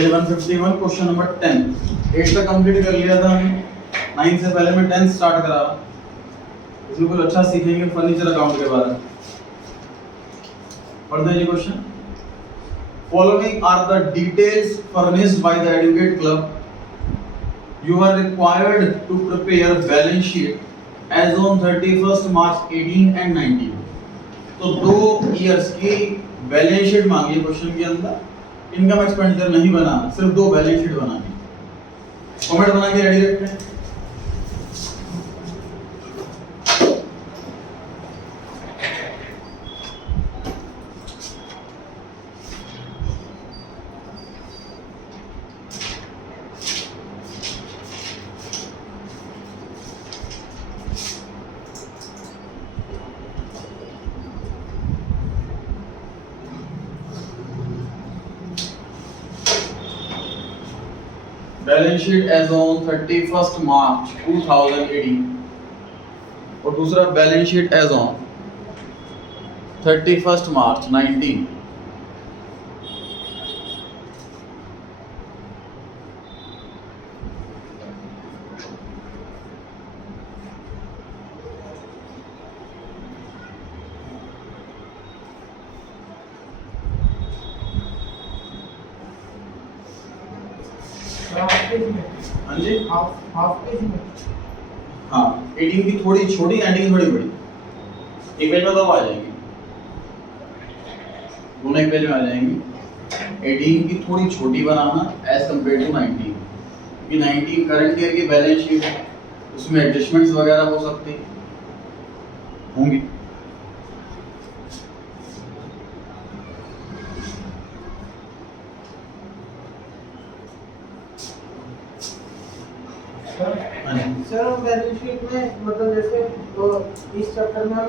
Page 151 question number 10। 8 तक complete कर लिया था हमने, 9 से पहले मैं 10 स्टार्ट करा रहा। इसमें कुछ अच्छा सीखेंगे फर्नीचर अकाउंट के बारे में। पढ़ते हैं जी question. Following are the details furnished by the advocate club. You are required to prepare balance sheet as on 31st March 18 and 19। तो 2 ईयर्स की बैलेंस शीट मांगी है क्वेश्चन के अंदर। इनकम एक्सपेंडिचर नहीं बनाना, सिर्फ 2 बैलेंस शीट बनानी। कमेंट बना के रेडी रखते हैं। Balance sheet as on 31st March 2018 और दूसरा balance sheet as on 31st March 19। हाँ जी, हाफ पेज में। हाँ 18 की थोड़ी छोटी, 19 की थोड़ी बड़ी। एक पेज में तो आ जाएंगी, दोनों एक पेज में आ जाएंगी। 18 की थोड़ी छोटी बनाना एज कम्पेयर टू 19, क्योंकि 19 करंट ईयर की बैलेंस शीट है, उसमें एडजस्टमेंट्स वगैरह हो सकती होंगी। सर हम बैलेंस शीट में मतलब जैसे तो इस चैप्टर में हम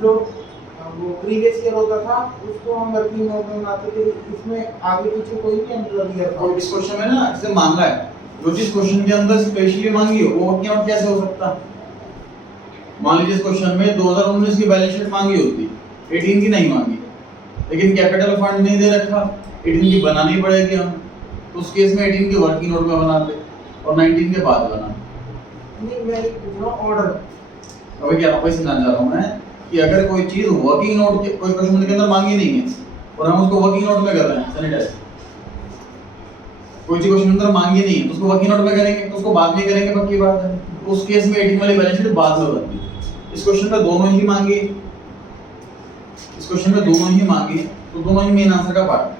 जो वो प्रीवियस ईयर होता था उसको हम वर्किंग नोट में बनाते थे। इसमें आगे पीछे कोई भी अंतर ईयर था। और इस क्वेश्चन में ना इससे मांगा है, जो चीज क्वेश्चन के अंदर स्पेशली मांगी हो वो वर्किंग नोट कैसे हो सकता। मान लीजिए इस क्वेश्चन में 2019 की बैलेंस शीट मांगी होती, 18 की नहीं मांगी, लेकिन कैपिटल फंड नहीं दे रखा, 18 की बनानी पड़ेगी हम, तो उस केस में 18 की वर्किंग नोट में बनाते और 19 के बाद बनाते। नहीं मैं पूछ रहा हूं ऑर्डर। अभी क्या आपको समझाना चाह रहा हूं मैं कि अगर कोई चीज वर्किंग नोट के कोई क्वेश्चन के अंदर मांगी नहीं है और हम उसको वर्किंग नोट में कर रहे हैं, सैनिटाइज कोई चीज क्वेश्चन के अंदर मांगी नहीं है तो उसको वर्किंग नोट में करेंगे, तो उसको बाद में करेंगे, पक्की बात है। तो उस केस में 18 वाली बैलेंस शीट बाद में बनती है। इस क्वेश्चन में दोनों ही मांगी, इस क्वेश्चन में दोनों ही मांगी, तो दोनों ही मेन आंसर का पार्ट है।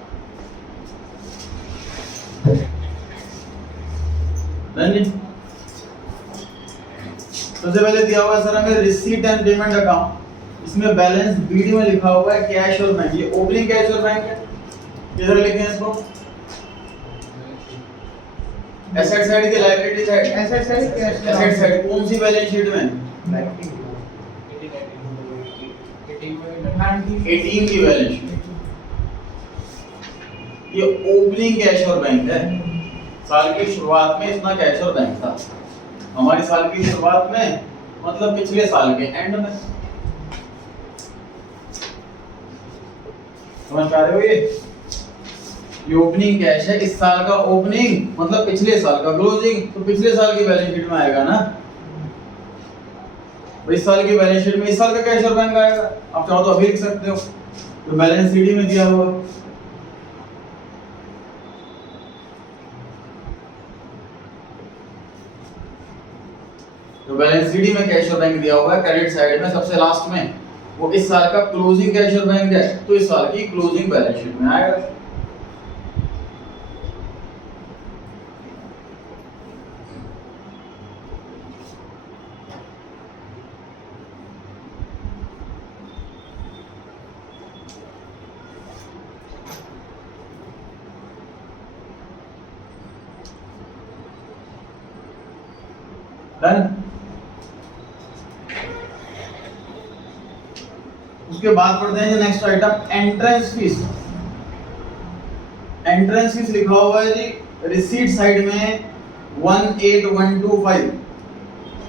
सबसे पहले दिया हुआ है सर हमें रिसीट एंड पेमेंट अकाउंट। इसमें बैलेंस बीडी में लिखा हुआ है कैश और बैंक। ये ओपनिंग कैश और बैंक है। किधर लिखे हैं इसको? एसेट साइड की liability side. Asset side cash. Asset side कौन सी बैलेंस शीट में? 18 की बैलेंस शीट। ये ओपनिंग कैश और बैंक है। साल की शुरुआत में इतना कैश और बैंक था। हमारी साल की शुरुआत में मतलब पिछले साल के एंड में। समझ पा रहे हो? ये ओपनिंग कैश है, इस साल का ओपनिंग मतलब पिछले साल का क्लोजिंग, तो पिछले साल की बैलेंस शीट में आएगा ना। इस साल की बैलेंस शीट में इस साल का कैश और बैंक आएगा। आप चाहो तो अभी लिख सकते हो, तो बैलेंस सीडी में दिया हुआ। तो बैलेंस सीडी में कैश और बैंक दिया हुआ है, क्रेडिट साइड में सबसे लास्ट में वो इस साल का क्लोजिंग कैश और बैंक है, तो इस साल की क्लोजिंग बैलेंस शीट में आएगा। डन। उसके बाद पढ़ते हैं next item entrance fees. Entrance fees लिखा हुआ है जी रिसीट साइड में 18125।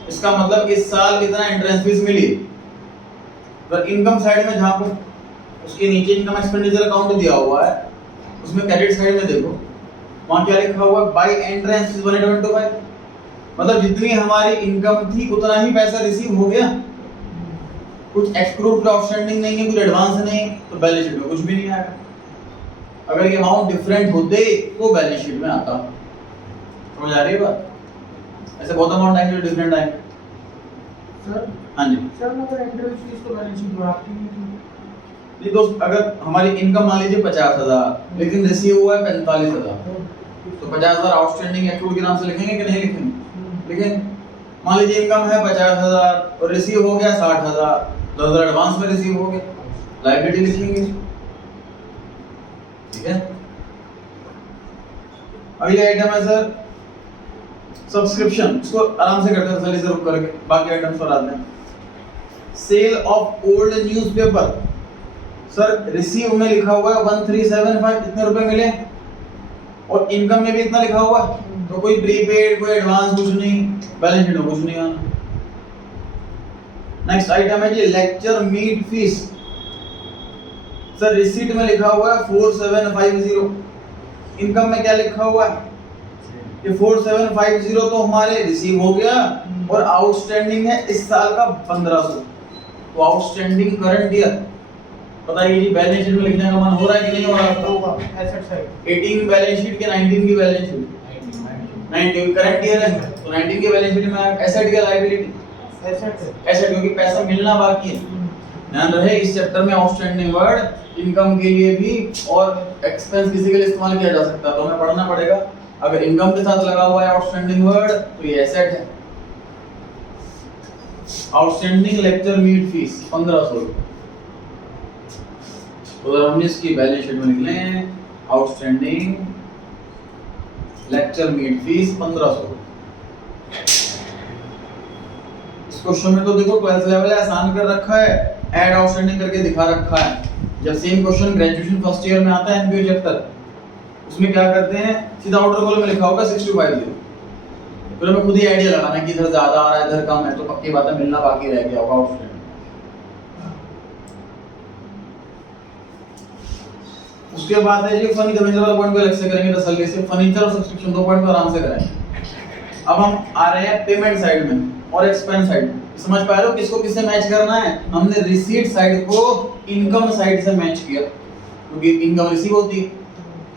इसका मतलब इस साल कितना एंट्रेंस फीस मिली। तो इनकम साइड में जहां पर उसके नीचे इनकम एक्सपेंडिचर अकाउंट दिया हुआ है उसमें क्रेडिट साइड में देखो वहां क्या लिखा हुआ है, बाय एंट्रेंस इज 1,825, मतलब जितनी हमारी इनकम थी उतना ही पैसा रिसीव हो गया, कुछ एक्सक्रूड आउटस्टैंडिंग नहीं है, कुछ एडवांस नहीं है, तो बैलेंस शीट में कुछ भी नहीं आएगा। अगर ये अमाउंट डिफरेंट होते तो बैलेंस शीट में आता। समझ आ रही है बात? ऐसे बहुत अमाउंट आएंगे जो डिफरेंट आएंगे। सर हाँ जी सर अगर एंट्रेंस फीस तो बैलेंस शीट में आती नहीं थी। जी दोस्त, अगर हमारी इनकम मान लीजिए 50,000 लेकिन रिसीव हुआ है 45,000, तो 50,000 आउटस्टैंडिंग एक्रूड के नाम से लिखेंगे कि नहीं लिखेंगे? लेकिन मान लीजिए इनकम है 50,000 और रिसीव हो गया 60,000, 10,000 एडवांस में रिसीव हो गया, लायबिलिटी लिखेंगे। ठीक है, अगली आइटम है सर सब्सक्रिप्शन। इसको आराम से करते हैं तसल्ली से रुक करके, बाकी आइटम्स पर आते हैं। Sale of old newspaper, sir receive में लिखा हुआ है 1375, इतने रुपए मिले, और इनकम में भी इतना लिखा हुआ है, तो कोई प्रीपेड कोई एडवांस कुछ नहीं, बैलेंस शीट में कुछ नहीं आना। नेक्स्ट आइटम है जी lecture meet fees, sir receipt में लिखा हुआ है 4750, इनकम में क्या लिखा हुआ है कि 4750 तो हमारे रिसीव हो गया और आउटस्टैंडिंग है इस साल का 1500, तो आउटस्टैंडिंग करंट ईयर बताइए जी, बैलेंस शीट में लिखने का मन हो रहा है कि नहीं हो रहा? होगा एसेट साइड 18 बैलेंस शीट के 19 की बैलेंस शीट, 19 करंट ईयर है तो 19 की बैलेंस शीट में एसेट या लायबिलिटी? एसेट है। एसेट, क्योंकि पैसा मिलना बाकी है। ध्यान रहे इस चैप्टर में आउटस्टैंडिंग वर्ड इनकम के लिए भी और एक्सपेंस किसी के लिए इस्तेमाल किया जा सकता है, तो हमें पढ़ना पड़ेगा। अगर इनकम के साथ लगा हुआ है आउटस्टैंडिंग वर्ड तो ये एसेट है। आउटस्टैंडिंग लेक्चर मीट फीस 1500, 2019 की बैलेंस शीट में लिख लें आउटस्टैंडिंग लेक्चर मीट फीस 1500। इस क्वेश्चन में तो देखो 12th लेवल है, आसान कर रखा है, ऐड आउटस्टैंडिंग करके दिखा रखा है। जब same question graduation first year में आता है एमपीओ चैप्टर, उसमें क्या करते हैं, सीधा आउटर कॉलम में लिखा होगा 6,250, फिर हमें खुद ही आइडिया लगाना है कि इधर ज्यादा आ रहा है इधर कम है, तो पक्की बात है मिलना बाकी रह गया होगा आउटस्टैंडिंग। उसके बाद है जी फर्नीचर, फर्नीचर वाला पॉइंट को अलग से करेंगे तसल्ली से, फर्नीचर और सब्सक्रिप्शन दो पॉइंट को आराम से करेंगे। अब हम आ रहे हैं पेमेंट साइड में और एक्सपेंस साइड। समझ पा रहे हो किसको किससे मैच करना है? हमने रिसीट साइड को इनकम साइड से मैच किया क्योंकि इनकम रिसीव होती है।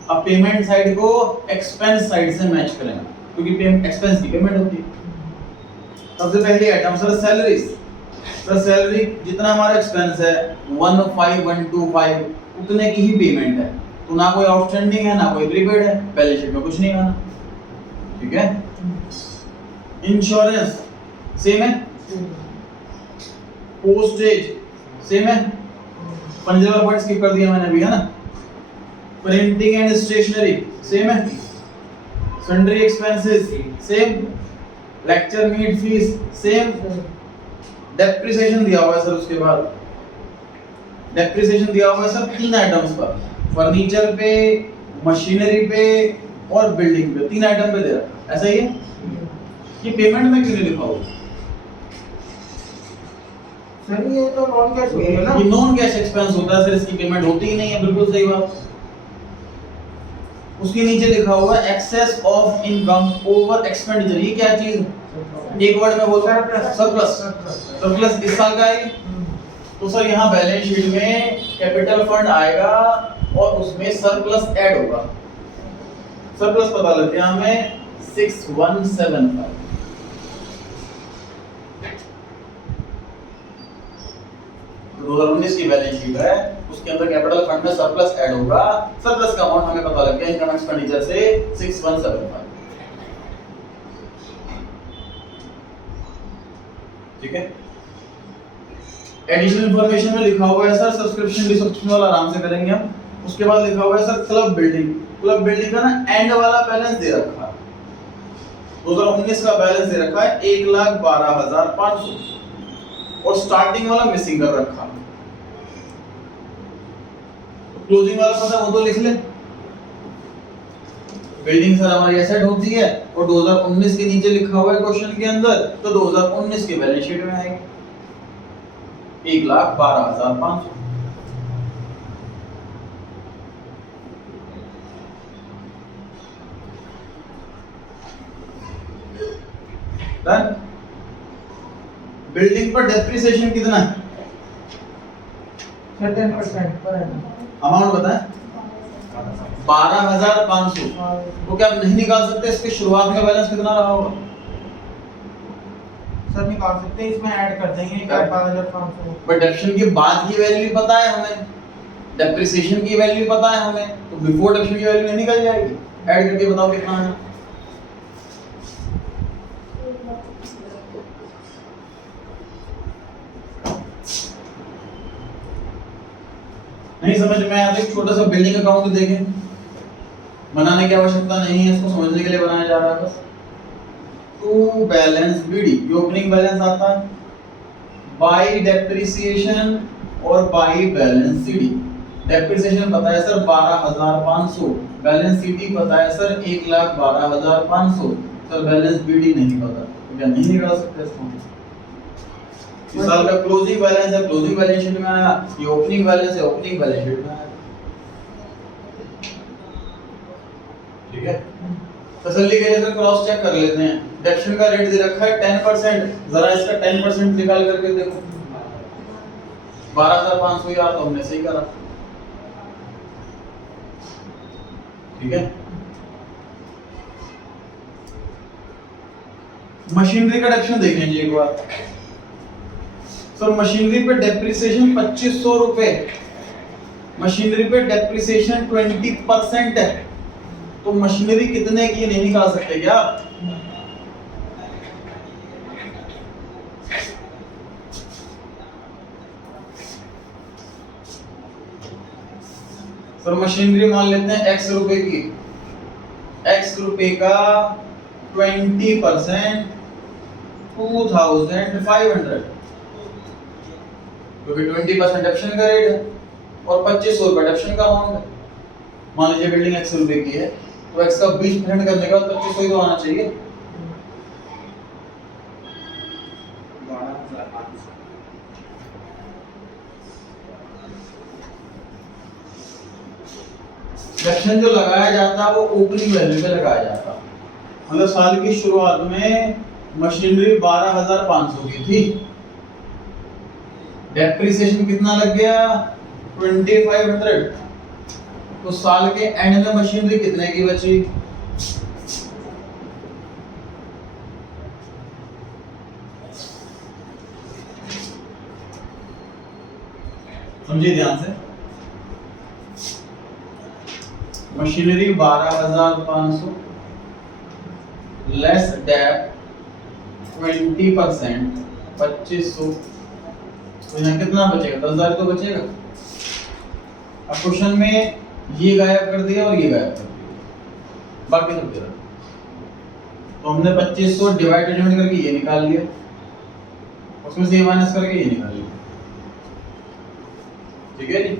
अब पेमेंट साइड को एक्सपेंस साइड से मैच करेंगे क्योंकि एक्सपेंस की पेमेंट होती है। सबसे पहली item sir salaries. Sir salary जितना हमारा एक्सपेंस है 15,125 उतने की ही पेमेंट है, तो ना कोई आउटस्टैंडिंग है ना कोई प्रीपेड है, बैलेंस शीट में कुछ नहीं आना। ठीक है, इंश्योरेंस सेम है, पोस्टेज सेम है, फर्नीचर वाला पॉइंट स्किप कर दिया मैंने अभी, है ना। प्रिंटिंग एंड स्टेशनरी सेम है, sundry expenses same, lecture meet fees same, depreciation दिया हुआ है सर। उसके बाद डेप्रिसिएशन दिया हुआ है सर 3 आइटम्स पर, फर्नीचर पे, मशीनरी पे और बिल्डिंग पे, 3 आइटम पे दे रखा है। ऐसा ही है, ये पेमेंट में क्यों नहीं लिखा हुआ? सर ये तो नॉन कैश हो गया ना, ये नॉन कैश एक्सपेंस होता है सर, इसकी पेमेंट होती ही नहीं है। बिल्कुल सही बात। उसके नीचे लिखा हुआ है excess of income over expenditure, ये क्या चीज? एक वर्ड में बोलता है सरप्लस। सरप्लस इस साल का है, तो सर यहाँ बैलेंस शीट में कैपिटल फंड आएगा और उसमें सरप्लस ऐड होगा। सरप्लस पता लग गया हमें 6175। तो 2019 की बैलेंस शीट है, उसके अंदर कैपिटल फंड में सरप्लस ऐड होगा। सरप्लस का अमाउंट हमें पता लग गया इनकम एक्सपेंडिचर से 6175। ठीक है, एडिशनल इंफॉर्मेशन में लिखा हुआ है सर सब्सक्रिप्शन डिसक्रिप्शन वाला आराम से करेंगे हम। उसके बाद लिखा हुआ है sir club building. Club building का ना एंड वाला बैलेंस दे रखा है, 2019 का बैलेंस दे रखा है 1,12,500 और स्टार्टिंग वाला मिसिंग कर रखा। क्लोजिंग वाला पता है वो तो लिख ले। बिल्डिंग सर हमारी एसेट होती है और 2019 के नीचे लिखा हुआ है क्वेश्चन के अंदर, तो 2019 की बैलेंस शीट में आएगी 1,12,500। बिल्डिंग पर डेप्रिसिएशन कितना है? Sir 10% per annum. अमाउंट बताएं। 12,500। तो क्या आप नहीं निकाल सकते इसके शुरुआत का बैलेंस कितना रहा होगा? सर निकाल सकते हैं, इसमें ऐड कर देंगे 12,500। बट डेप्रिसिएशन के बाद की वैल्यू पता है हमें, डेप्रिसिएशन की वैल्यू पता है हमें, तो बिफोर डेप्रिसिएशन की वैल्यू नहीं निकल जाएगी? ऐड करके बताओ कितना है। नहीं समझ में आया तो एक छोटा सा बिल्डिंग अकाउंट देखें, बनाने की आवश्यकता नहीं है, इसको समझने के लिए बनाया जा रहा है बस। टू बैलेंस बीडी, ये ओपनिंग बैलेंस आता है, बाई डेप्रिसिएशन और बाई बैलेंस सीडी। डेप्रिसिएशन पता है सर 12,500, बैलेंस सीडी पता है सर 1,12,500, सर बैलेंस बीडी नहीं पता, तो क्या नहीं निकाल सकते इसको? इस साल का क्लोजिंग बैलेंस है, क्लोजिंग बैलेंस शीट में आया, ये ओपनिंग बैलेंस है, ओपनिंग बैलेंस शीट में आया। ठीक है, तसल्ली के लिए क्रॉस चेक कर लेते हैं। डेप्रिसिएशन का रेट दे रखा है 10%, जरा इसका 10% निकाल करके देखो। 12,500 यार, तो हमने सही करा। ठीक है, मशीनरी का डेप्रिसिएशन देखेंगे एक बार। सर मशीनरी पे डेप्रिसिएशन 2500 रुपए, मशीनरी पे डेप्रिसिएशन 20% है, तो मशीनरी कितने की नहीं निकाल सकते क्या आप? सर मशीनरी मान लेते हैं x रुपए की, x रुपए का 20% 2,500, क्योंकि 20% डेप्रिसिएशन का रेट है और 2500 रुपए डेप्रिसिएशन का अमाउंट है। मान लीजिए बिल्डिंग x रुपए की है, तो x का 20% करने का 2500 ही तो आना चाहिए। 12,500। डेप्रिसिएशन जो लगाया जाता है वो ओपनिंग वैल्यू पे लगाया जाता है। मतलब साल की शुरुआत में मशीनरी 12,500 की थी, डेप्रिसिएशन कितना लग गया 2,500, तो साल के एंड में मशीनरी कितने की बची? समझिए ध्यान से, मशीनरी 12,500 लेस डेप 20% 2500, तो यहाँ कितना बचेगा? 10,000 तो बचेगा। अब क्वेश्चन में ये गायब कर दिया और ये गायब कर दिया, बाकी सब दे रहा। तो हमने 2500 डिवाइड करके ये निकाल लिया, उसमें से ये माइनस करके ये निकाल लिया। ठीक है जी,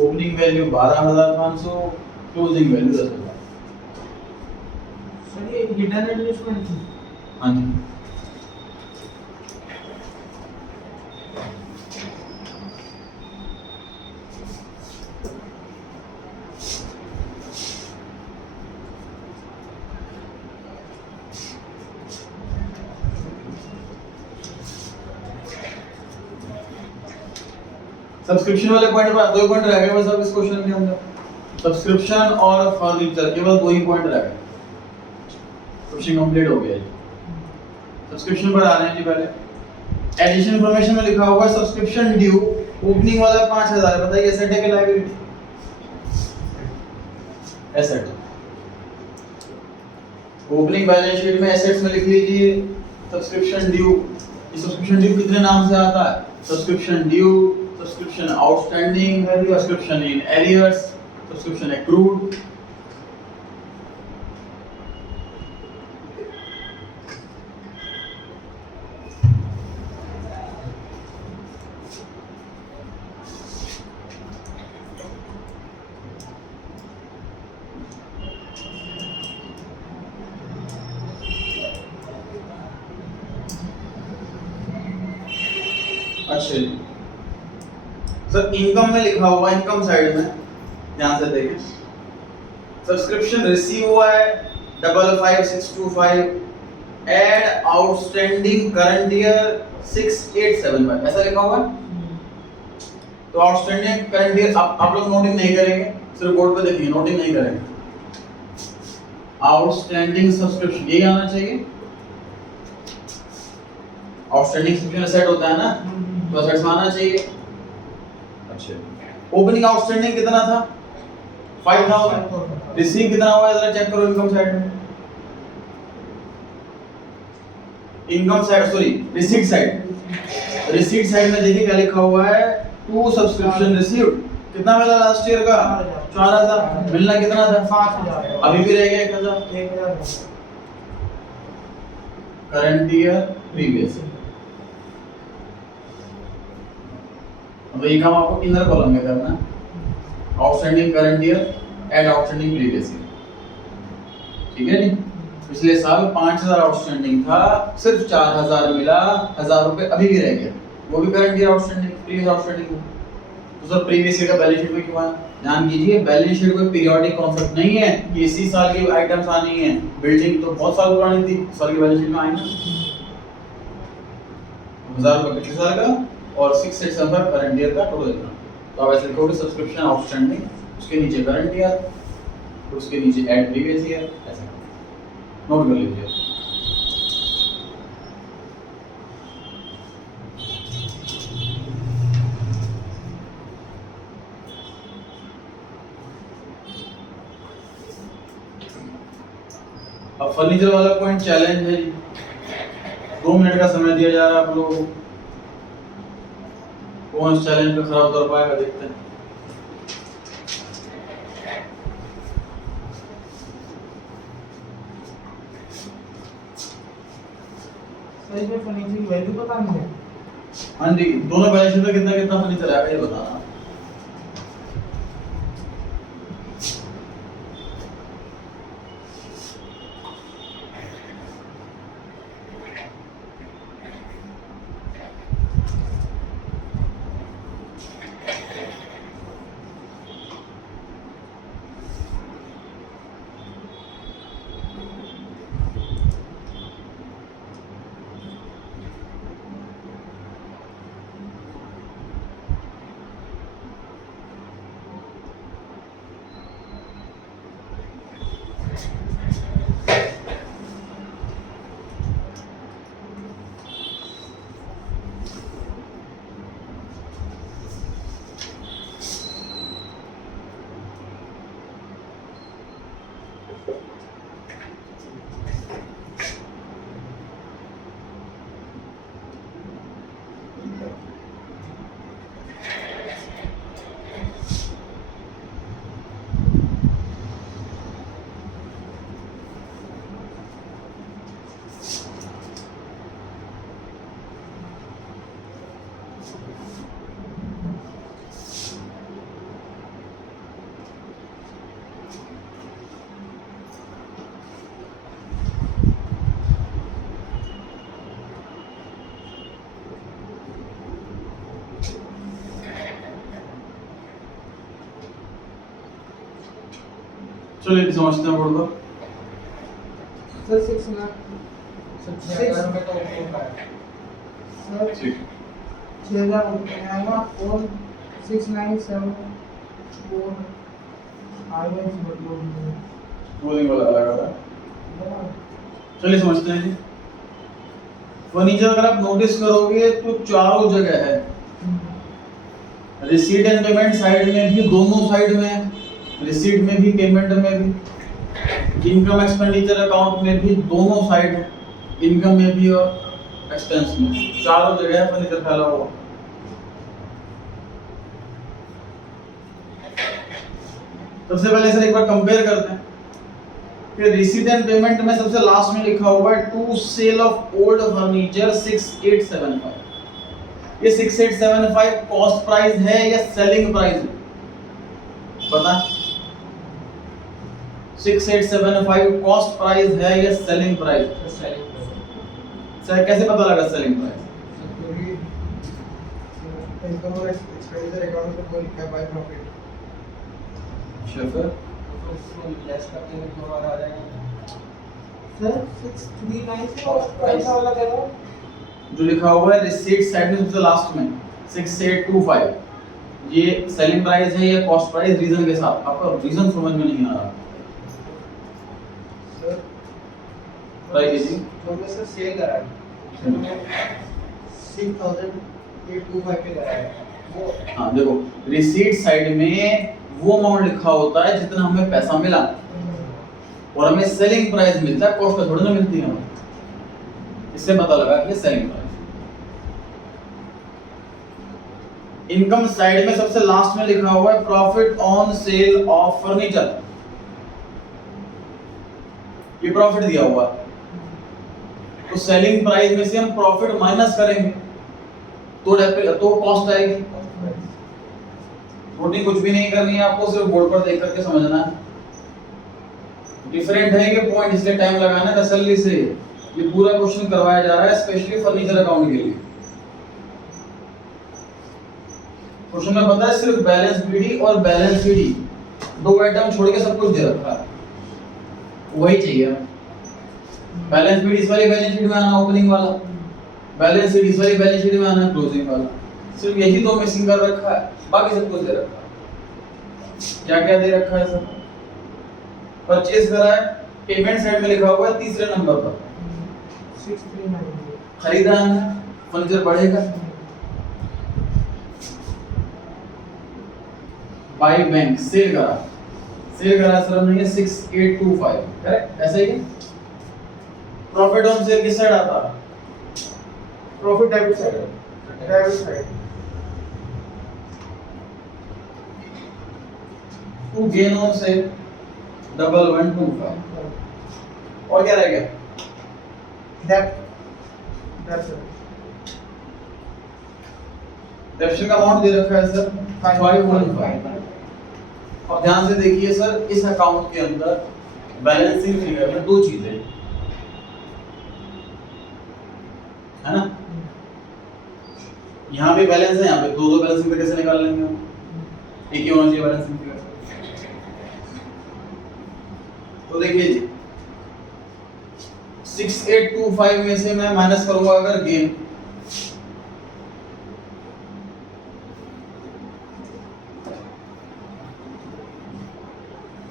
opening value 12,500, closing value 10,000। Sir ये हिडन एडजस्टमेंट थी। हाँ जी, सब्सक्रिप्शन वाले पॉइंट पर दो पॉइंट रह गए बस अब इस क्वेश्चन के अंदर, सब्सक्रिप्शन और फर्नीचर, केवल दो ही पॉइंट रह गए, क्वेश्चन कंप्लीट हो गया जी। सब्सक्रिप्शन पर आ रहे हैं जी। पहले एडिशन इंफॉर्मेशन में लिखा होगा सब्सक्रिप्शन ड्यू, ओपनिंग वाला 5,000 है, बताइए एसेट है कि liability? Asset. Opening balance sheet में एसेट्स में लिख लीजिए सब्सक्रिप्शन ड्यू। ये सब्सक्रिप्शन ड्यू कितने नाम से आता है? Subscription due, subscription outstanding, subscription in arrears, subscription accrued. अच्छा जी, सर इनकम में लिखा हुआ, इनकम साइड में ध्यान से देखें, सब्सक्रिप्शन रिसीव हुआ है 55,625, एड आउटस्टैंडिंग करंट ईयर 6875 ऐसा लिखा हुआ है। तो आउटस्टैंडिंग करंट ईयर आप लोग नोटिंग नहीं करेंगे, सिर्फ बोर्ड पे देखेंगे, नोटिंग नहीं करेंगे। आउटस्टैंडिंग सब्सक्रिप्शन यही आना चाहिए। आउटस्टैंडिंग सब्सक्रिप्शन सेट होता है ना, तो सेट्स में आना चाहिए। अच्छा, ओपनिंग आउटस्टैंडिंग कितना था? 5000। रिसीव कितना हुआ है जरा चेक करो इनकम साइड में। Income side sorry receipt side, receipt side में देखिए क्या लिखा हुआ है, टू सब्सक्रिप्शन रिसीव्ड। कितना मिला लास्ट ईयर का? 4000। मिलना कितना था? 5000। अभी भी रह गया 1000। 1000 करंट ईयर प्रीवियस। अब ये काम आपको इनर कॉलम में करना है। Outstanding current year and outstanding previous year, ठीक है नी? पिछले साल 5000 आउटस्टैंडिंग था, सिर्फ 4000 मिला, 1000 रुपए अभी भी रह गया, वो भी current year outstanding previous outstanding. तो सर प्रीवियस ईयर का बैलेंस शीट में क्यों आया? ध्यान कीजिए, बैलेंस शीट कोई पीरियोडिक कॉन्सेप्ट नहीं है कि इसी साल की आइटम्स आनी है। बिल्डिंग तो बहुत साल पुरानी थी, साल की बैलेंस शीट में आई ना। 1000 रुपए पिछले साल का और 6875 करंट ईयर का टोटल इतना। तो आप ऐसे लिखोगे सब्सक्रिप्शन आउटस्टैंडिंग, उसके नीचे करंट ईयर, उसके नीचे ऐड प्रीवियस ईयर, ऐसे नोट कर लीजिए। अब फर्नीचर वाला पॉइंट चैलेंज है जी, 2 मिनट का समय दिया जा रहा है आप लोगों को, कौन इस चैलेंज पे खरा उतर पाएगा देखते हैं। सही में फर्नीचर की वैल्यू पता नहीं है। हाँ जी, दोनों बैलेंस शीट में कितना कितना फर्नीचर आएगा ये बताना। चलिए समझते हैं बोर्ड को। सर 6 ना 6000 में तो सर 6000 आएगा और 6974 आएगा इस मतलब बोलिंग वाला अलग आता है। चलिए समझते हैं जी। फर्नीचर अगर आप नोटिस करोगे तो चारों जगह है, रिसीट एंड पेमेंट साइड में भी, दोनों साइड में, रिसीट में भी पेमेंट में भी, इनकम एक्सपेंडिचर अकाउंट में भी, दोनों साइड है, इनकम में भी और एक्सपेंस में, चारों जगह है फर्नीचर फैला हुआ। सबसे पहले सर एक बार कंपेयर करते हैं कि रिसीट एंड पेमेंट में सबसे लास्ट में लिखा हुआ है to sale of old furniture 6875। ये 6875 कॉस्ट प्राइस है या सेलिंग प्राइस है? बता। 6875 कॉस्ट प्राइस है या सेलिंग प्राइस? सर कैसे पता लगा सेलिंग प्राइस? इनकम और एक्सपेंडिचर अकाउंट में कोई लिखा है बाय प्रॉफिट। अच्छा सर उसमें लेस करके जो आ जाएगा सर 639 से कॉस्ट प्राइस वाला करो जो लिखा हुआ है रिसीट साइड में सबसे लास्ट में 6825, ये सेलिंग प्राइस है या कॉस्ट प्राइस रीजन के साथ? आपका रीजन समझ में नहीं आ रहा। सर प्राइस जी जो मैं सर सेल करा है 6825 पे करा है वो। हाँ देखो, रिसीट साइड में वो अमाउंट लिखा होता है जितना हमें पैसा मिला, और हमें सेलिंग प्राइस मिलता है, कॉस्ट थोड़ी ना मिलती है हमें। इससे पता लगा कि सेलिंग प्राइस। इनकम साइड में सबसे लास्ट में लिखा हुआ है profit on cell of furniture, ये प्रॉफिट दिया हुआ है, तो सेलिंग प्राइस में से हम प्रॉफिट माइनस करेंगे तो कॉस्ट आएगी। रूटीन कुछ भी नहीं करनी है आपको, सिर्फ बोर्ड पर देख करके समझना है। डिफरेंट है ये पॉइंट, इसलिए टाइम लगाना है तसल्ली से। ये पूरा क्वेश्चन करवाया जा रहा है स्पेशली फर्नीचर अकाउंट के लिए। क्वेश्चन में पता है सिर्फ बैलेंस बीडी और बैलेंस सीडी, दो आइटम छोड़ के सब कुछ दे रखा है, वही चाहिए हमें। बैलेंस बीडी इस वाली बैलेंस शीट में आना ओपनिंग वाला, बैलेंस शीट इस वाली बैलेंस शीट में आना क्लोजिंग वाला, सिर्फ यही दो मिसिंग कर रखा है, बाकी सब कुछ दे रखा है। क्या क्या दे रखा है सर? परचेज करा है, पेमेंट साइड में लिखा हुआ है तीसरे नंबर पर 639 खरीदा है, फर्नीचर बढ़ेगा। बाय बैंक सेल करा सर हमने 6825, करेक्ट? ऐसा ही है। प्रॉफिट ऑन सेल किस साइड आता है? प्रॉफिट डेबिट साइड है, debit side. To gain on sale 1125, और क्या रह गया? डेप्शन का अमाउंट दे रखा है सर 515। और ध्यान से देखिए सर, इस अकाउंट के अंदर बैलेंसिंग फिगर में दो चीजें है ना, यहाँ पे बैलेंस है, यहाँ पे दो बैलेंसिंग फिगर कैसे निकाल लेंगे हम? एक ही होना चाहिए बैलेंसिंग फिगर। तो देखिए जी 6825 में से मैं माइनस करूंगा अगर गेन,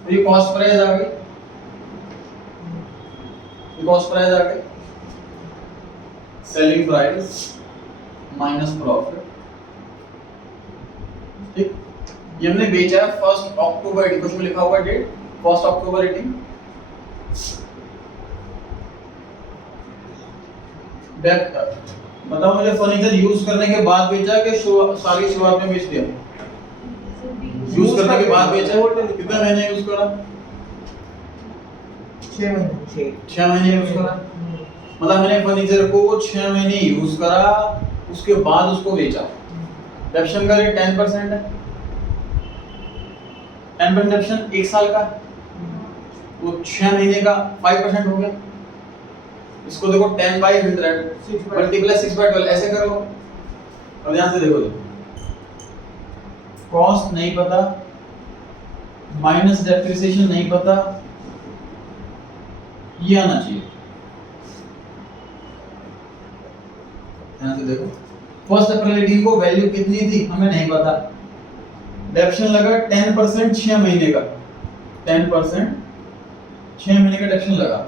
तो ये कॉस्ट प्राइस आ गई, सेलिंग प्राइस माइनस प्रॉफिट। ठीक, ये हमने बेचा है 1 अक्टूबर, कुछ में लिखा हुआ है डेट 1 अक्टूबर 18। बताओ मुझे, फर्नीचर यूज करने के बाद बेचा कि सारी शुरुआत में बेच दिया? यूज करने के बाद बेचा। कितने महीने यूज करा? 6 महीने। 6 महीने यूज करा, मतलब मैंने फर्नीचर को 6 महीने यूज करा, उसके बाद उसको बेचा। डेप्शन का रेट 10% है, 10% डेप्शन 1 साल का, तो 6 महीने का 5% हो गया। इसको देखो 10/100 मल्टीप्लाई 6/12, ऐसे कर लो। अब ध्यान से देखो, कॉस्ट नहीं पता, माइनस डेप्रिसिएशन नहीं पता, ये आना चाहिए। ध्यान से देखो, 1 अप्रैल 18 को वैल्यू कितनी थी हमें नहीं पता, डेप्शन लगा 10% 6 महीने का, 10% 6 महीने का डेप्शन लगा,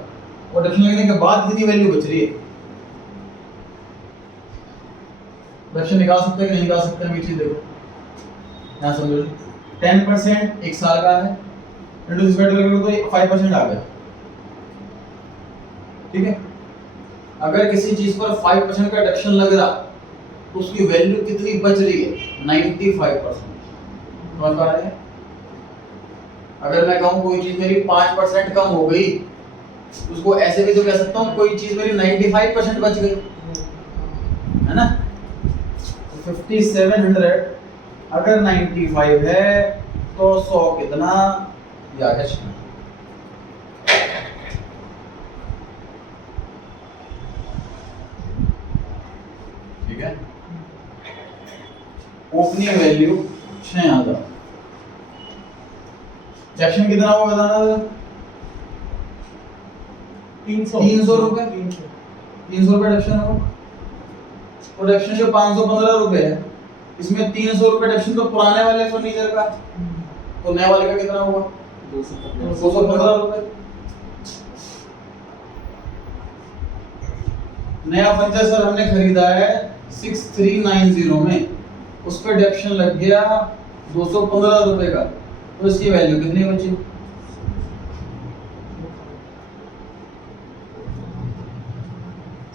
और डेप्शन लगने के बाद कितनी वैल्यू बच रही है? डेप्शन निकाल सकते हैं कि नहीं निकाल सकते हैं? चीज देखो, यहाँ समझो, 10% 1 साल का है, इंटू दिस बाय 12 तो 5% आ गया। ठीक है, अगर किसी चीज पर 5% का डिडक्शन लग रहा तो उसकी वैल्यू कितनी बच रही है? 95%। समझ पा रहे हैं? अगर मैं कहूं कोई चीज मेरी 5% कम हो गई, उसको ऐसे भी तो कह सकता हूं कोई चीज मेरी 95% बच गई, है ना? 5700 अगर 95 है तो 100 कितना? ये आ गया 6। ठीक है, ओपनिंग वैल्यू 6000, डेप्शन कितना होगा बताना था? 300 रुपए, 300 रुपए डेप्शन होगा। और डेप्शन जो 515 रुपए है, इसमें 300 रुपए डेप्शन तो पुराने वाले फर्नीचर का, तो नए वाले का कितना हुआ? 215 रुपए। नया फर्नीचर सर हमने खरीदा है 6390 में, उस पे डेप्शन लग गया 215 रुपए का, तो इसकी वैल्यू कितनी बची?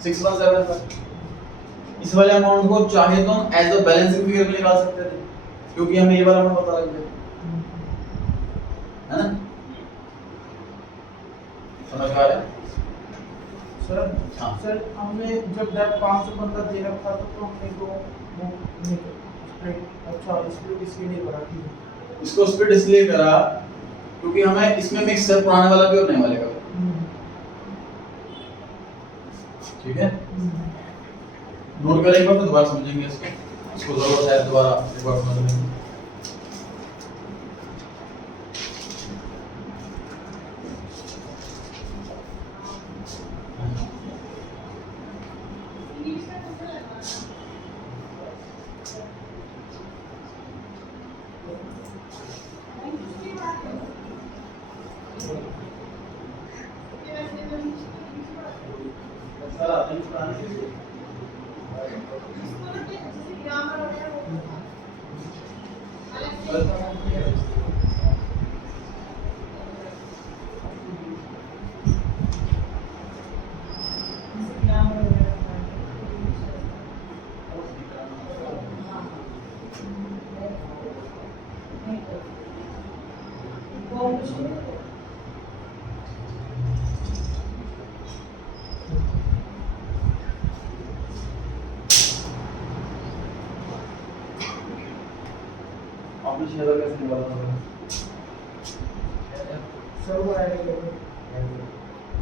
617 का। इस वाले अमाउंट को चाहे तो हम एज अ बैलेंसिंग फिगर में निकाल सकते थे, क्योंकि हमें ये वाला अमाउंट पता लग गया है ना। समझ आ रहा है सर? हाँ। सर हमने जब डेट 515 दे रखा था तो हमने तो वो अच्छा स्प्लिट इसलिए नहीं करा थी। इसको स्प्लिट इसलिए करा क्योंकि हमें इसमें मिक्स है पुराने वाला भी और नए वाले का भी। ठीक है, नोट करें एक बार, फिर दोबारा समझेंगे इसको जरूरत है दोबारा एक बार समझ लेंगे। आपने शेयर कैसे निकाला था? सर वो ऐड कर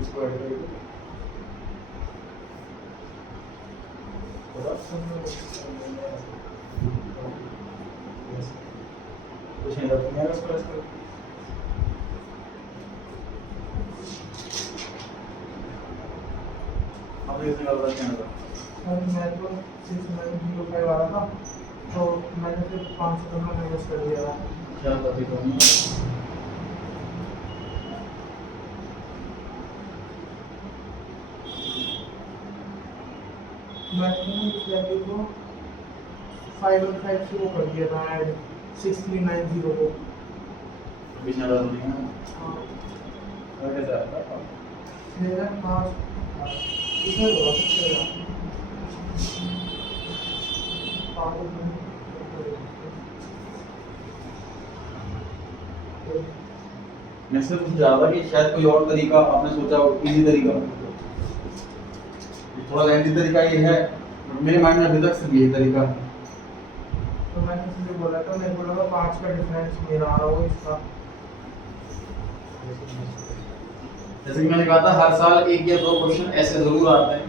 इसको ऐड करिए। कुछ नहीं रखना है इसको इसको। आपने इसे निकाला क्या था? सर मैं तो 6905 आ रहा था तो मैंने फिर 515 माइनस कर दिया था। क्या था देखो मैंने इस वैल्यू को 515 से वो कर दिया था ऐड 6390 को। बीच में डाल दिया। हाँ और कैसे आता है? मेरा 5 इसमें बहुत अच्छा है। मैं सिर्फ पूछ रहा था कि शायद कोई और तरीका आपने सोचा हो, इजी तरीका। थोड़ा लेंथी तरीका ये है, मेरे माइंड में अभी तक सिर्फ यही तरीका है। तो मैं किसी से बोला था, मैं बोला था 5 का डिफरेंस मेरा आ रहा हो इसका। जैसे कि मैंने कहा था हर साल एक या दो क्वेश्चन ऐसे जरूर आते हैं,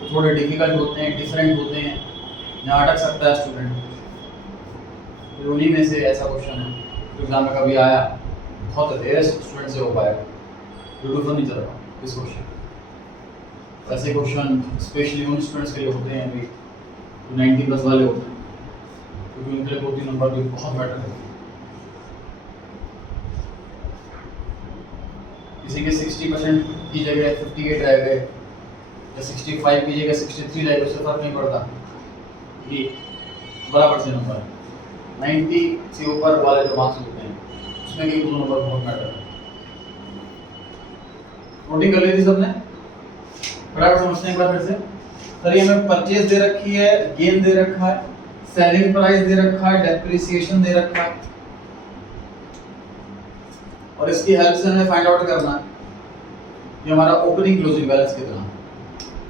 तो थोड़े डिफिकल्ट होते हैं, डिफरेंट होते हैं, यहाँ अटक सकता है स्टूडेंट। तो उन्हीं में से ऐसा क्वेश्चन है जो एग्जाम में कभी आया, बहुत रेयर स्टूडेंट से हो पाएगा, यूट्यूब पर नहीं चल रहा इस क्वेश्चन। ऐसे क्वेश्चन स्पेशली उन स्टूडेंट्स के लिए होते हैं अभी जो 90 प्लस वाले होते हैं, क्योंकि उनके लिए 2-3 नंबर भी बहुत बेटर है। किसी के 60% की जगह 58 रह गए या 65 की जगह 63 रह गए, उससे फर्क नहीं पड़ता, ये बराबर से नंबर है। 90 से ऊपर वाले जो मार्क्स होते हैं उसमें भी 2 नंबर बहुत मैटर है। नोटिंग कर ली थी सबने? फटाफट समझते हैं एक बार फिर से। सर ये हमें परचेज दे रखी है, गेन दे रखा है, सेलिंग प्राइस दे रखा है, डेप्रिसिएशन दे रखा है, और इसकी हेल्प से हमें फाइंड आउट करना है कि हमारा ओपनिंग क्लोजिंग बैलेंस कितना है।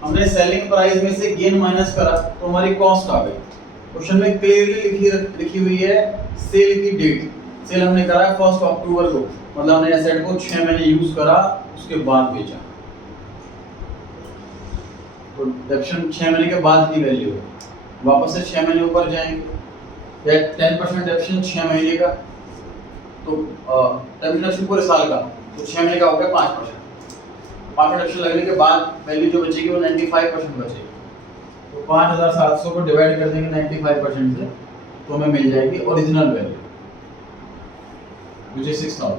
हमने सेलिंग प्राइस में से गेन माइनस करा तो हमारी कॉस्ट आ गई। क्वेश्चन में क्लियरली लिखी हुई है सेल की डेट। सेल हमने करा 1 अक्टूबर को, मतलब हमने एसेट को 6 महीने यूज करा, उसके बाद बेचा, तो डेप्शन 6 महीने के बाद की वैल्यू है। वापस से 6 महीने ऊपर जाएंगे, 10% डेप्शन 6 महीने का, तो 10% डेप्शन पूरे साल का, तो 6 महीने का हो गया 5%। 5% डेप्शन लगने के बाद वैल्यू जो बचेगी वो 95% बचेगी। तो 5700 को डिवाइड कर देंगे 95% से तो हमें मिल जाएगी ओरिजिनल वैल्यू which is 6000।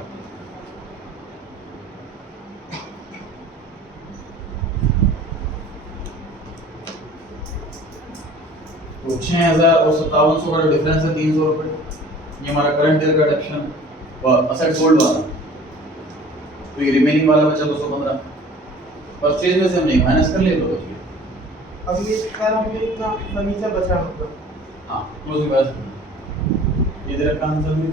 तो 6000 और 5700 का जो डिफरेंस है 300 रुपए, ये हमारा करंट ईयर का डिडक्शन और असेट सोल्ड वाला। तो ये रिमेनिंग वाला बचा 215, परचेज में से हमने माइनस कर लिया तो बच गया। अब ये सर हमने इतना फर्नीचर बचा मतलब हाँ क्लोजिंग बैलेंस ये दे रखा आंसर में।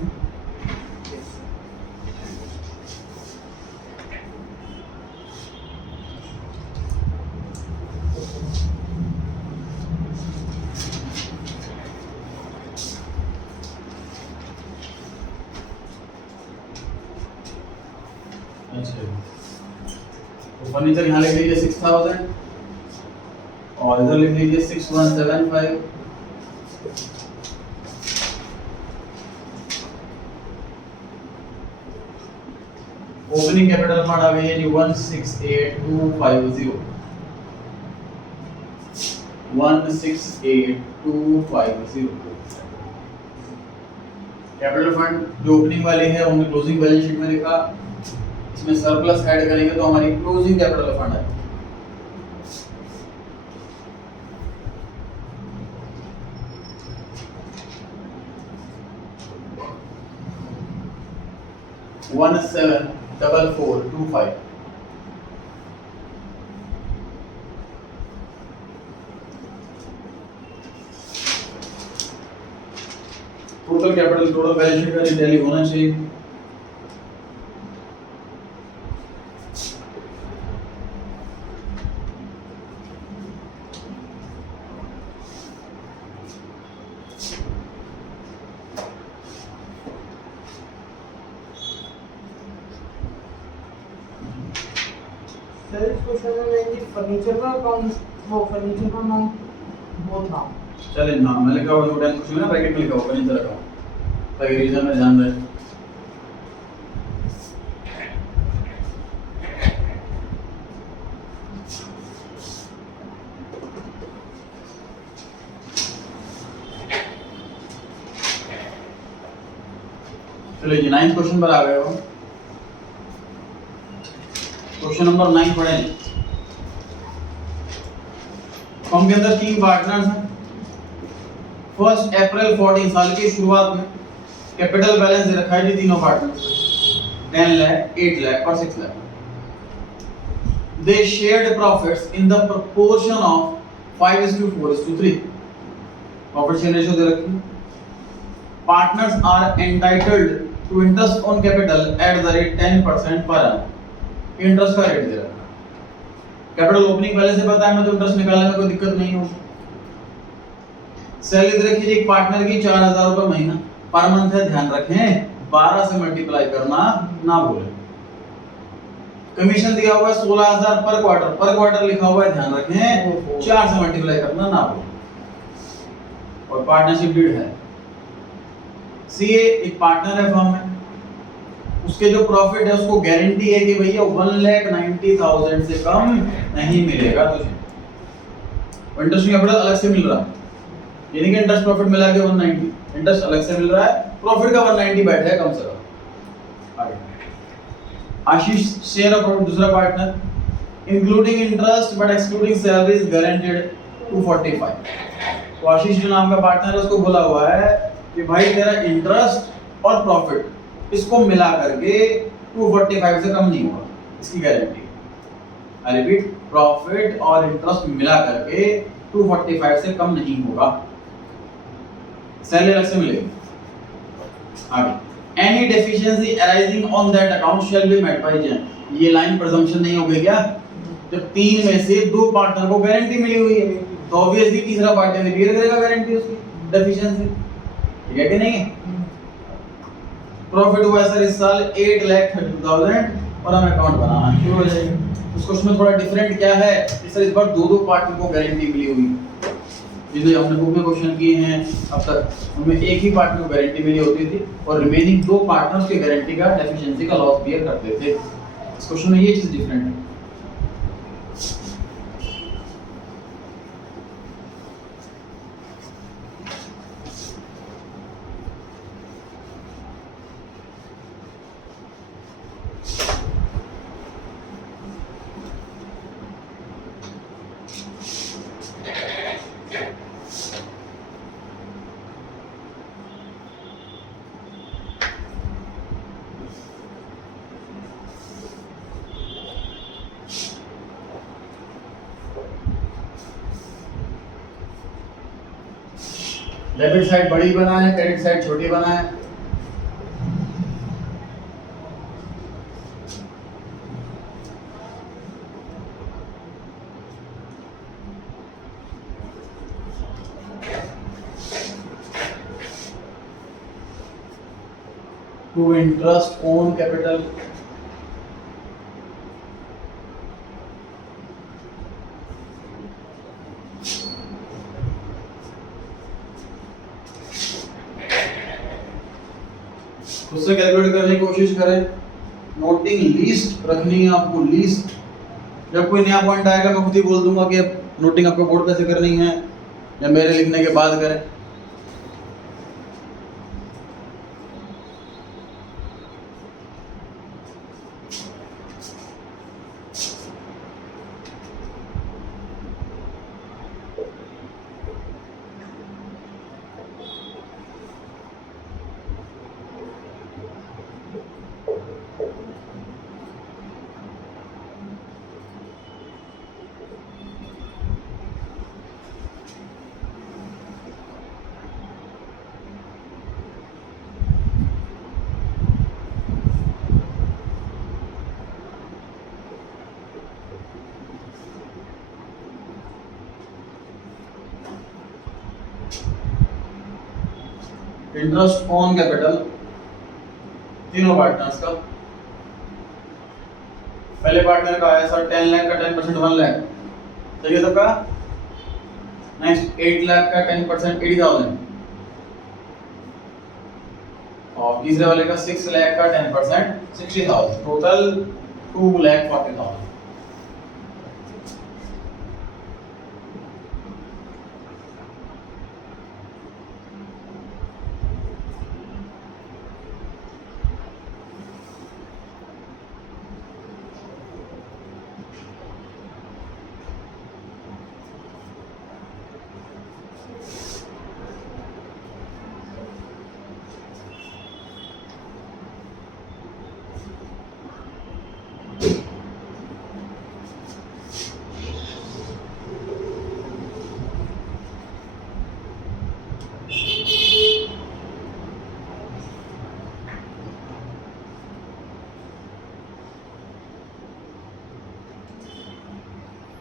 तो फर्नीचर यहाँ लिख लीजिए 6000 और इधर लिख लीजिए 6175। ओपनिंग कैपिटल फंड आ गई है जी 168250 168250। कैपिटल फंड जो ओपनिंग वाली है हमने क्लोजिंग बैलेंस शीट में लिखा, इसमें सरप्लस ऐड करेंगे तो हमारी क्लोजिंग कैपिटल फंड है। One 174425। Total capital total balance sheet का टैली होना चाहिए। सर इस क्वेश्चन में मेनली फर्नीचर का अकाउंट वो फर्नीचर का नाम वो था। चलिए नाम मैं लिखा हुआ है कुछ ना ब्रैकेट में लिखा हुआ फर्नीचर अकाउंट ताकि रीजन में ध्यान रहे। चलिए जी 9th क्वेश्चन पर आ गए हो। क्वेश्चन नंबर 9 पढ़ें। फर्म के अंदर 3 पार्टनर्स हैं। 1 अप्रैल 14 साल की शुरुआत में कैपिटल बैलेंस दे रखा है जी तीनों पार्टनर्स 10 लाख 8 लाख और 6 lakh. They shared profits in the proportion of 5:4:3। Profit share ratio दे रखी है। Partners are entitled to interest on capital at the rate 10% per annum। Interest का रेट दे रखा है। कैपिटल ओपनिंग पहले से पता है, मैं तो इंटरेस्ट निकालने में कोई दिक्कत नहीं होगी। सैलरी दे रखी है एक पार्टनर की 4000 रुपए महीना पर मंथ है, ध्यान रखें 12 से मल्टीप्लाई करना ना भूलें। कमीशन दिया हुआ है 16000 पर क्वार्टर लिखा हुआ है, ध्यान रखें 4 से मल्टीप्लाई करना ना भूलें। और पार्टनरशिप डीड है। सीए एक पार्टनर है फर्म में, उसके जो प्रॉफिट है उसको गारंटी है कि भैया 1,90,000 से कम नहीं मिलेगा तुझे। इंटरेस्ट कैपिटल अलग से मिल रहा है, यानी कि इंटरेस्ट प्रॉफिट मिला के 190, इंटरेस्ट अलग से मिल रहा है, प्रॉफिट का 190 बैठा है कम से कम। आगे आशीष शेयर ऑफ प्रॉफिट दूसरा partner including interest but excluding salary is guaranteed 245। तो आशीष जो नाम का पार्टनर है उसको बोला हुआ है कि भाई तेरा इंटरेस्ट और प्रॉफिट इसको मिला करके 245 से कम नहीं होगा, इसकी गारंटी। आई रिपीट, प्रॉफिट और इंटरेस्ट मिला करके 245 से कम नहीं होगा, सैलरी अलग से मिलेगी। आगे any deficiency arising on that account shall be met by Jain. ये लाइन प्रेजम्पशन नहीं हो गई क्या? जब 3 में से 2 पार्टनर को गारंटी मिली हुई है तो ऑब्वियसली तीसरा पार्टनर क्लियर करेगा गारंटी उसकी डेफिशिएंसी, ठीक है कि नहीं? प्रॉफिट हुआ सर इस साल 8,30,000 और हमें अकाउंट बनाना शुरू हो जाएगा। उस क्वेश्चन में थोड़ा डिफरेंट क्या है कि सर इस बार 2 पार्टनर को गारंटी मिली हुई है। जिन्हें हमने बुक में क्वेश्चन किए हैं अब तक उनमें एक ही पार्टनर को गारंटी मिली होती थी और रिमेनिंग 2 पार्टनर्स की गारंटी का डेफिशिएंसी का लॉस बियर करते थे। इस क्वेश्चन में ये चीज डिफरेंट है। डेबिट साइड बड़ी बनाए, क्रेडिट साइड छोटी बनाए। टू इंटरेस्ट ऑन कैपिटल, उससे कैलकुलेट करने की कोशिश करें। नोटिंग लीस्ट रखनी है आपको, लीस्ट। जब कोई नया पॉइंट आएगा मैं खुद ही बोल दूंगा कि नोटिंग आपको बोर्ड पे से करनी है या मेरे लिखने के बाद करें। इंटरेस्ट ऑन कैपिटल तीनों पार्टनर्स का। पहले पार्टनर का आया सर 10 लाख का 10% 1 लाख, सही है सबका। नेक्स्ट 8 लाख का 10% 80,000, और तीसरे वाले का 6 लाख का 10% 60,000, टोटल 2,40,000।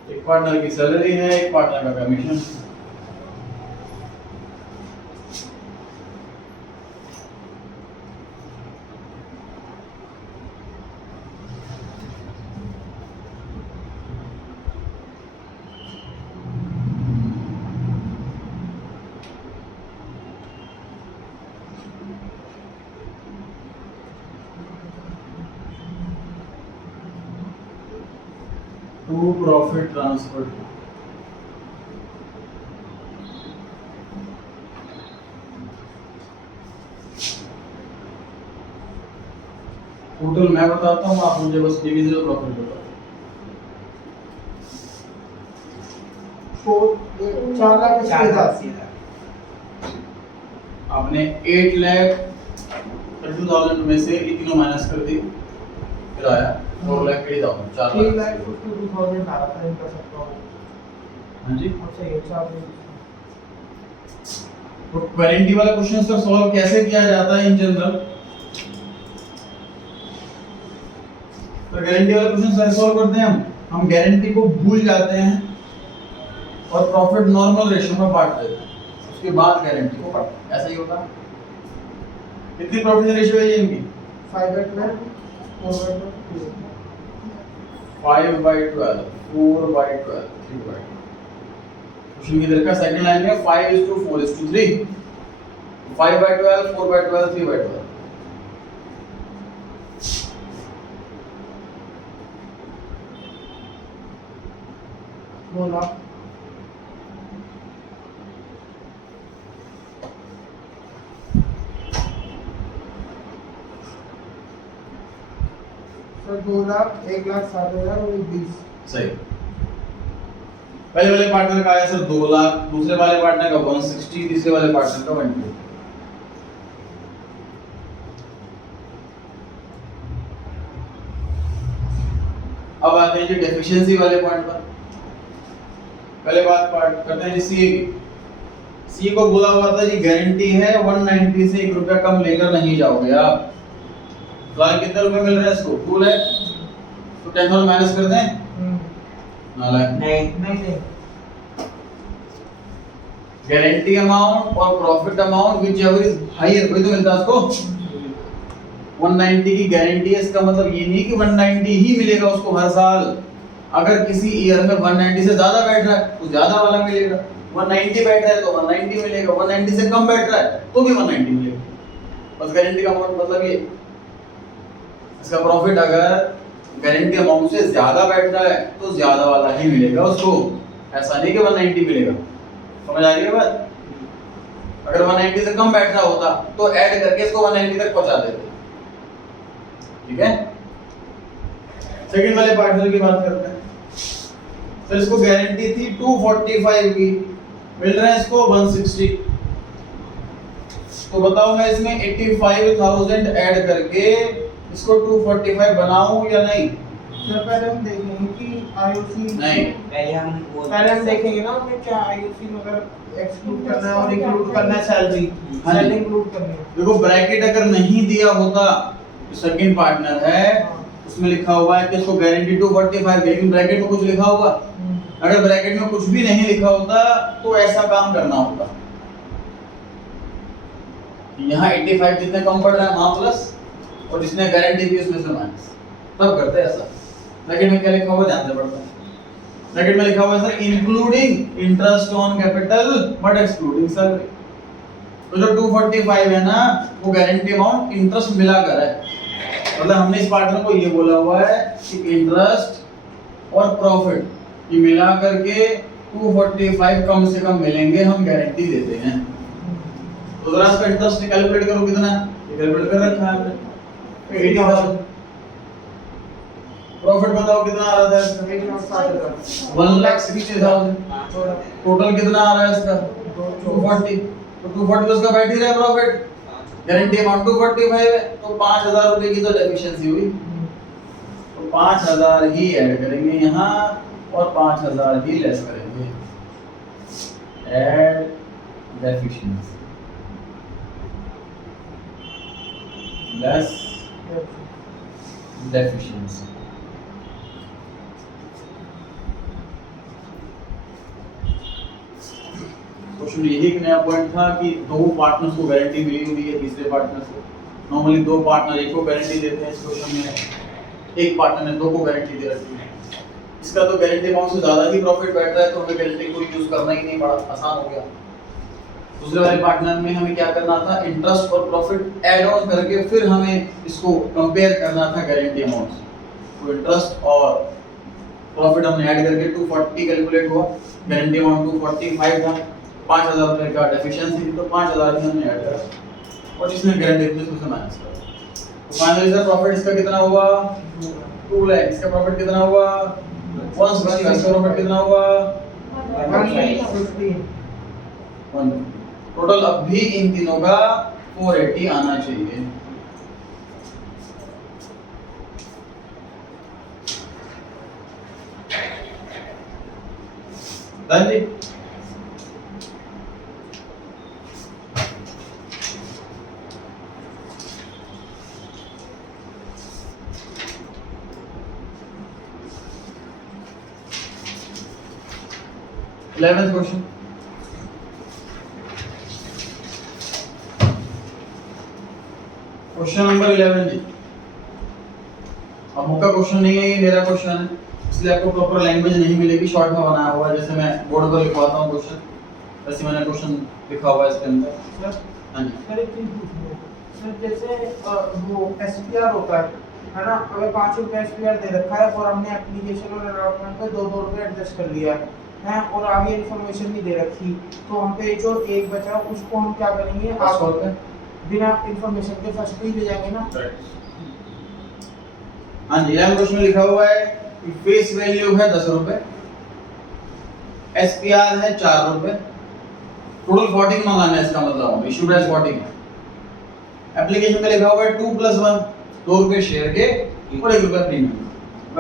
एक पार्टनर की सैलरी है, एक पार्टनर का commission. To profit transfer, total मैं बताता हूँ, आप मुझे बस डिविजिबल प्रॉफिट बताओ। 4,80,000। आपने 8,32,000 में से इतने माइनस कर दी, फिर आया 4,80,000, 3,52,000 आ रहा था इनका सबका। हाँ जी। अच्छा ये 4 तो गारंटी वाला क्वेश्चन सर सॉल्व कैसे किया जाता है इन जनरल? तो गारंटी वाला क्वेश्चन सर सॉल्व करते हैं हम गारंटी को भूल जाते हैं और प्रॉफिट नॉर्मल रेशियो में बांट देते हैं, उसके बाद गारंटी को बांटते हैं। ऐसा ही होता है। कितनी प्रॉफिट रेशियो है ये इनकी? 5/12, 4/12, 5/12, 4/12, 3/12। क्वेश्चन की इधर का सेकंड लाइन में 5:4:3, 5/12, 4/12, 3/12। बोला सर 2,00,000, 1,60,000 और 20। सही। पहले वाले पार्टनर का आया सर 2 लाख, दूसरे वाले पार्टनर का 160, तीसरे वाले पार्टनर का 120। अब आते हैं जी डेफिशिएंसी वाले पॉइंट पर। पहले बात करते हैं जी सीए की। सी को बोला हुआ था जी गारंटी है 190 से 1 रुपया कम लेकर नहीं जाओगे आप। फिलहाल कितने रुपए मिल रहे हैं इसको 2 लाख, तो 10,000 माइनस कर दें, 9 लाख। नहीं गारंटी अमाउंट और profit amount whichever is higher, वही तो मिलता है उसको। 190 की गारंटी है, इसका मतलब ये नहीं कि 190 ही मिलेगा उसको हर साल। अगर किसी ईयर में 190 से ज्यादा बैठ रहा है तो ज्यादा वाला मिलेगा, 190 बैठ रहा है तो 190 मिलेगा, 190 से कम बैठ रहा है तो भी 190 मिलेगा। बस गारंटी का अमाउंट मतलब ये। इसका प्रॉफिट अगर गारंटी अमाउंट से ज्यादा बैठ रहा है तो ज्यादा वाला ही मिलेगा उसको, ऐसा नहीं कि 190 मिलेगा। समझ आ रही है बात? अगर 190 से कम बैठ रहा होता तो ऐड करके इसको 190 तक पहुंचा देते। ठीक है, सेकंड वाले पार्टनर की बात करते हैं। तो इसको गारंटी थी 245 की, मिल रहा है इसको 160। तो बताओ मैं इसमें 85,000 ऐड करके इसको 245 बनाऊं या नहीं? सर पहले हम देखेंगे कि आईओसी नहीं, पहले हम देखेंगे ना उसमें क्या आईओसी में अगर एक्सक्लूड करना है और इंक्लूड करना है सैलरी, हाँ जी। सैलरी इंक्लूड करनी है। देखो ब्रैकेट अगर नहीं दिया होता तो सेकंड पार्टनर है उसमें लिखा हुआ है कि इसको गारंटी 245, लेकिन ब्रैकेट में कुछ लिखा होगा। अगर ब्रैकेट में कुछ भी नहीं लिखा होता तो ऐसा काम करना होता, यहाँ 85 जितने कम पड़ रहा है वहां प्लस, और जिसने गारंटी दी उसमें से माइनस, तब करते हैं ऐसा। ब्रैकेट में क्या लिखा हुआ ध्यान से पढ़ना है। ब्रैकेट में लिखा हुआ है sir including interest on capital but excluding salary. तो जो 245 है ना वो गारंटी अमाउंट इंटरेस्ट मिलाकर है, मतलब हमने इस पार्टनर को ये बोला हुआ है कि इंटरेस्ट और प्रॉफिट ये मिला करके 245 कम से कम मिलेंगे, हम गारंटी देते हैं। तो जरा इसका इंटरेस्ट कैलकुलेट करो कितना है, ये कैलकुलेट कर रखा है हमने 80,000। प्रॉफिट बताओ कितना आ रहा था इसका 1,60,000। टोटल कितना आ रहा है इसका 240। तो 240 तो उसका बैठ ही रहा है प्रॉफिट, गारंटी अमाउंट 245 है, तो 5,000 रुपए की तो डेफिशिएंसी हुई, तो 5,000 ही ऐड करेंगे यहाँ और 5,000 ही लेस करेंगे। Add deficiency less deficiency. Question यही एक नया पॉइंट था कि दो पार्टनर्स को गारंटी मिली हुई है तीसरे पार्टनर से। नॉर्मली दो पार्टनर एक को गारंटी देते हैं, इस क्वेश्चन में एक पार्टनर ने दो को गारंटी दे रखी है। इसका तो गारंटी अमाउंट से ज्यादा ही प्रॉफिट बैठ रहा है तो हमें गारंटी को यूज करना ही नहीं पड़ा, आसान हो गया। दूसरे वाले पार्टनर में हमें क्या करना था, इंटरेस्ट और प्रॉफिट ऐड ऑन करके फिर हमें इसको कंपेयर करना था गारंटी अमाउंट से। तो इंटरेस्ट और प्रॉफिट हमने ऐड करके 240 कैलकुलेट हुआ, गारंटी अमाउंट 245 था, 5,000 रुपए का डेफिशिएंसी थी तो 5,000 ही हमने ऐड करा और जिसने गारंटी दी उसमें माइनस करा। तो फाइनली सर प्रॉफिट इसका कितना हुआ 2 लाख, इसका प्रॉफिट कितना हुआ 160, इसका प्रॉफिट कितना हुआ 150। टोटल अब भी इन तीनों का 480 आना चाहिए। डन जी। इलेवेंथ क्वेश्चन, क्वेश्चन नंबर 11 जी। अब मुक्का क्वेश्चन नहीं है, ये मेरा क्वेश्चन है, इसलिए आपको प्रॉपर लैंग्वेज नहीं मिलेगी, शॉर्ट में बनाया हुआ है। जैसे मैं बोर्ड पर लिखवाता हूँ क्वेश्चन, वैसे मैंने क्वेश्चन लिखा हुआ है इसके अंदर। हाँ जी सर एक चीज पूछनी है सर, जैसे वो एसपीआर होता है ना, अगर 5 रुपए एसपीआर दे रखा है और हमने एप्लीकेशन और अलॉटमेंट पे 2-2 रुपए एडजस्ट कर लिया है और आगे इन्फॉर्मेशन नहीं दे रखी, तो हम पे जो एक बचा उसको हम क्या करेंगे, आप बिना इन्फॉर्मेशन के फर्स्ट पे ही ले जाएंगे ना। हाँ जी, 11 क्वेश्चन में लिखा हुआ है कि फेस वैल्यू है 10 रुपए, एसपीआर है 4 रुपए, टोटल 14 मंगाना है, इसका मतलब इशू प्राइस 14 है। एप्लीकेशन में लिखा हुआ है 2 + 1, 2 रुपए शेयर के और 1 रुपया प्रीमियम।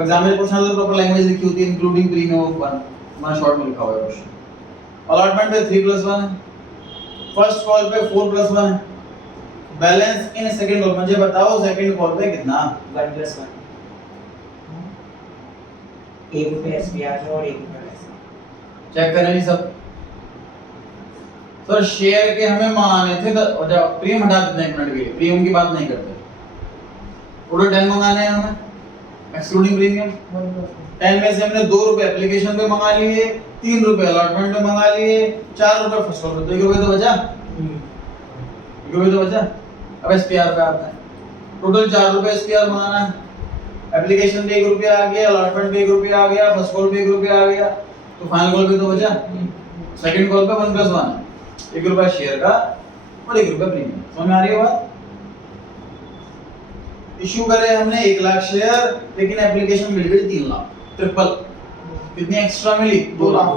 एग्जाम में क्वेश्चन में प्रॉपर लैंग्वेज लिखी होती है इंक्लूडिंग प्रीमियम ऑफ 1, मैं शॉर्ट में लिखा हुआ है क्वेश्चन। अलॉटमेंट में 3 + 1 है, फर्स्ट कॉल पे 4+1 है, बैलेंस इन सेकंड कॉल, मुझे बताओ सेकंड कॉल पे कितना? 1+1 ₹1 SPR है और ₹1 वैसा। चेक करना जी सब। सर शेयर के हमें मंगाने थे तो जब प्रीमियम हटा देते हैं 1 मिनट के लिए, प्रीमियम की बात नहीं करते, टोटल 10 मंगाने हैं हमें एक्सक्लूडिंग प्रीमियम। 10 में से हमने ₹2 एप्लीकेशन पे मंगा लिए, ₹3 अलॉटमेंट पे मंगा लिए, ₹4 फर्स्ट कॉल पे, तो ₹1 तो बचा, ₹1 तो बचा। अब एसपीआर पे आता है, टोटल ₹4 एसपीआर मंगाना है, एप्लीकेशन पे ₹1 आ गया, अलॉटमेंट पे ₹1 आ गया, फर्स्ट कॉल पे ₹1 आ गया, तो फाइनल कॉल पे तो बचा। सेकंड कॉल पे 1+1 ₹1 शेयर का और ₹1 प्रीमियम। समझ में आ रही है बात? इशू करे हमने 1 लाख शेयर, लेकिन एप्लीकेशन मिल गई 3 लाख, ट्रिपल। कितनी एक्स्ट्रा मिली? 2 लाख।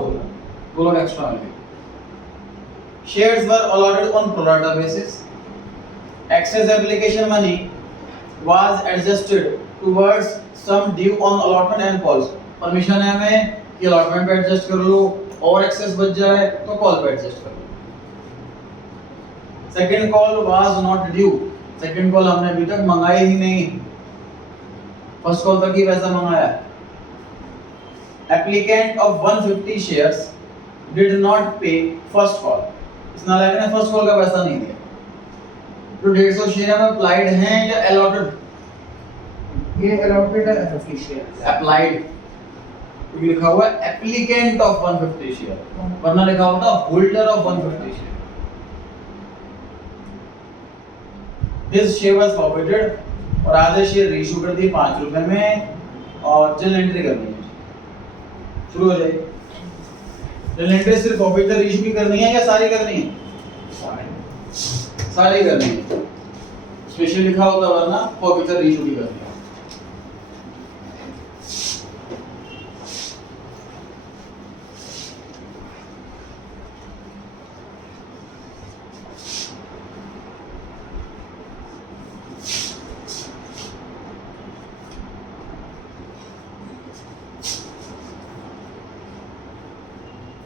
2 लाख एक्स्ट्रा मिली। Shares were allotted on pro rata basis, excess application money was adjusted towards sum due on allotment and calls। Permission है हमें कि allotment पे एडजस्ट कर लो, और एक्सेस बच जाए तो कॉल पे एडजस्ट कर लो। Second call was not due, second call हमने अभी तक मंगाई ही नहीं, फर्स्ट कॉल तक ही पैसा मंगाया। Applicant of 150 shares did not पे फर्स्ट कॉल, इस नालायक ने फर्स्ट कॉल का पैसा नहीं दिया। तो 150 शेयर में अप्लाइड हैं या अलॉटेड? ये अलॉटेड है 50 शेयर। अप्लाइड क्योंकि लिखा हुआ है एप्लीकेंट ऑफ 150 शेयर, वरना लिखा होता holder of 150 share. This share was forwarded, और आधे शेयर रीइश्यू कर दिए ₹5 में, और जर्नल एंट्री करनी है, शुरू हो जाएगी। जर्नल एंट्री सिर्फ फॉरवर्डेड रीइश्यू की करनी है या सारी करनी है? सारी करनी है, स्पेशल लिखा होता वरना फॉरवर्डेड रीइश्यू की करनी है।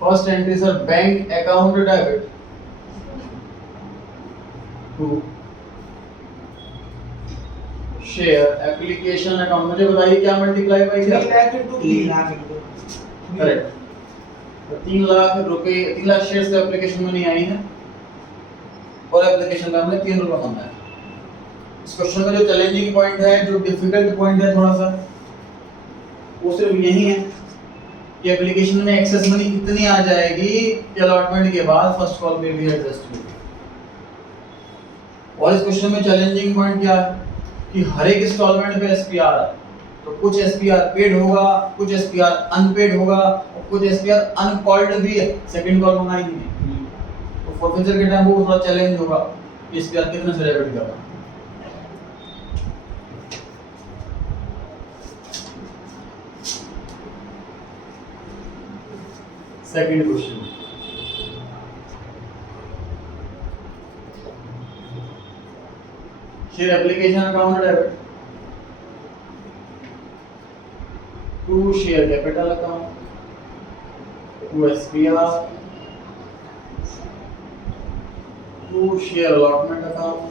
First entry sir, bank account debit to share application account। मुझे बताइए क्या मल्टीप्लाई बाय क्या? 3 lakh into 3 lakh into correct. तो 3 लाख रुपए, 3 लाख शेयर्स का एप्लीकेशन में नहीं आई है, और एप्लीकेशन का हमने ₹3 कमाया है। इस क्वेश्चन का जो चैलेंजिंग पॉइंट है, जो डिफिकल्ट पॉइंट है थोड़ा सा, वो सिर्फ यही है कि एप्लीकेशन में एक्सेस मनी कितनी आ जाएगी कि अलॉटमेंट के बाद फर्स्ट कॉल पे भी एडजस्ट होगी। और इस क्वेश्चन में चैलेंजिंग पॉइंट क्या है कि हर एक इंस्टॉलमेंट पे एसपीआर है, तो कुछ एसपीआर पेड होगा, कुछ एसपीआर अनपेड होगा, और कुछ एसपीआर अनकॉल्ड भी है, सेकंड कॉल मंगाई नहीं है। तो फॉरफीचर के टाइम वो थोड़ा चैलेंज होगा कि एसपीआर कितने से डेबिट करना। Second question, share application account debit to share capital account to SPR to share allotment account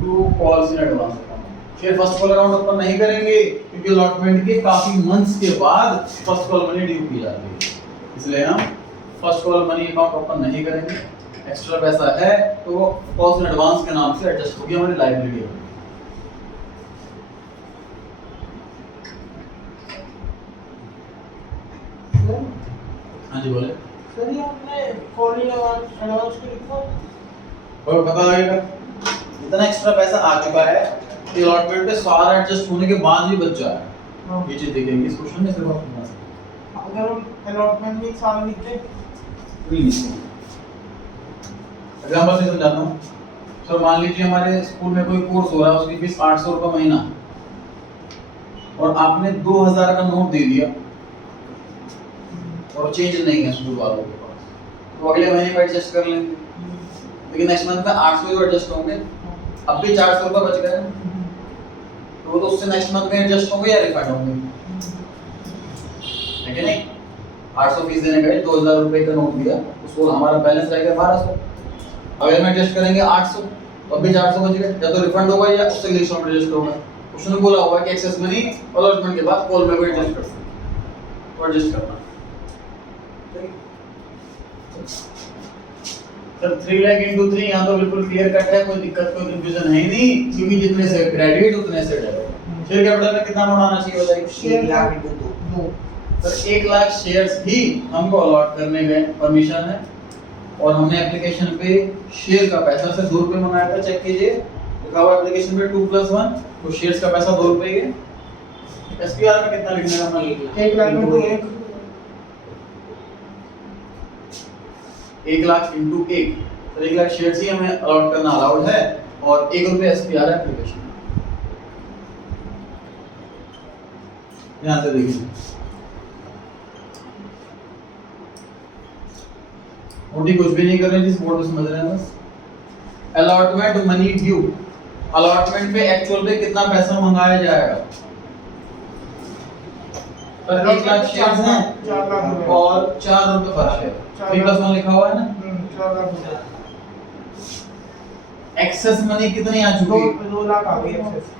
to calls in advance account. Share first call account open नहीं करेंगे क्योंकि अलॉटमेंट के काफी मंथ्स के बाद फर्स्ट कॉल मनी ड्यू की जाती है, इसलिए हम first call money account open नहीं करेंगे। एक्स्ट्रा पैसा है तो कॉल्स इन एडवांस के नाम से एडजस्ट होगी हमारी लायबिलिटी। हाँ जी बोले सर, ये आपने कॉल इन एडवांस को लिखा, और पता लगेगा इतना एक्स्ट्रा पैसा आ चुका है कि अलॉटमेंट पे सारा एडजस्ट होने के बाद भी बच जाए। हाँ। ये चीज देखेंगे इस क्वेश्चन में, सिर्फ आप अगर हम अलॉटमेंट में एक साल लिखते एग्जांपल से समझाता हूँ। सर मान लीजिए हमारे स्कूल में कोई कोर्स हो रहा है, उसकी फीस 800 रुपये महीना, और आपने 2000 का नोट दे दिया और चेंज नहीं है स्कूल वालों के पास, तो अगले महीने में एडजस्ट कर लेंगे, लेकिन नेक्स्ट मंथ में 800 तो एडजस्ट होंगे, अब भी 400 रुपये बच गए, तो वो तो उससे नेक्स्ट मंथ में एडजस्ट होंगे या रिफंड होंगे, है कि नहीं? 800 फीस देने गए, 2000 रुपए का नोट दिया, उसको हमारा बैलेंस रह गया 1200। अगर हम एडजस्ट करेंगे 800 तो अभी 400 बच गए, या तो रिफंड होगा या उससे लिस्ट में एडजस्ट होगा। क्वेश्चन में बोला हुआ है कि एक्सेस मनी अलॉटमेंट के बाद कॉल में भी एडजस्ट कर सकते हैं, तो एडजस्ट करना। सर 3 लाख इंटू 3 यहाँ तो बिल्कुल क्लियर कट है, कोई दिक्कत कोई कंफ्यूजन है ही नहीं, क्योंकि जितने से क्रेडिट उतने से डेबिट। शेयर कैपिटल में कितना अमाउंट आना चाहिए बताइए? 1 lakh into 2। Sir 1 lakh shares ही हमको अलॉट करने गए, परमिशन है, और हमने एप्लीकेशन पे शेयर का पैसा से 2 रुपए मंगाया था, चेक कीजिए लिखा हुआ एप्लीकेशन पे 2+1, तो शेयर्स का पैसा 2 रुपए है। एसपीआर में कितना लिखने का? 1 लाख इंटू 1। 1 लाख इंटू 1, तो 1 लाख शेयर्स ही हमें अलॉट करना अलाउड है, और 1 रुपए एसपीआर है एप्लीकेशन। यहाँ से देखिए मोटी कुछ भी नहीं कर रहे, जिस बोर्ड में समझ रहे हैं बस। अलॉटमेंट मनी ड्यू, अलॉटमेंट पे एक्चुअल पे कितना पैसा मंगाया जाएगा? पर 1 लाख शेयर्स हैं 4 लाख रुपए और 4 रुपए पर शेयर, 3+1 लिखा हुआ है ना। 4 लाख रुपए। एक्सेस मनी कितनी आ चुकी है? 2 लाख आ गई एक्सेस।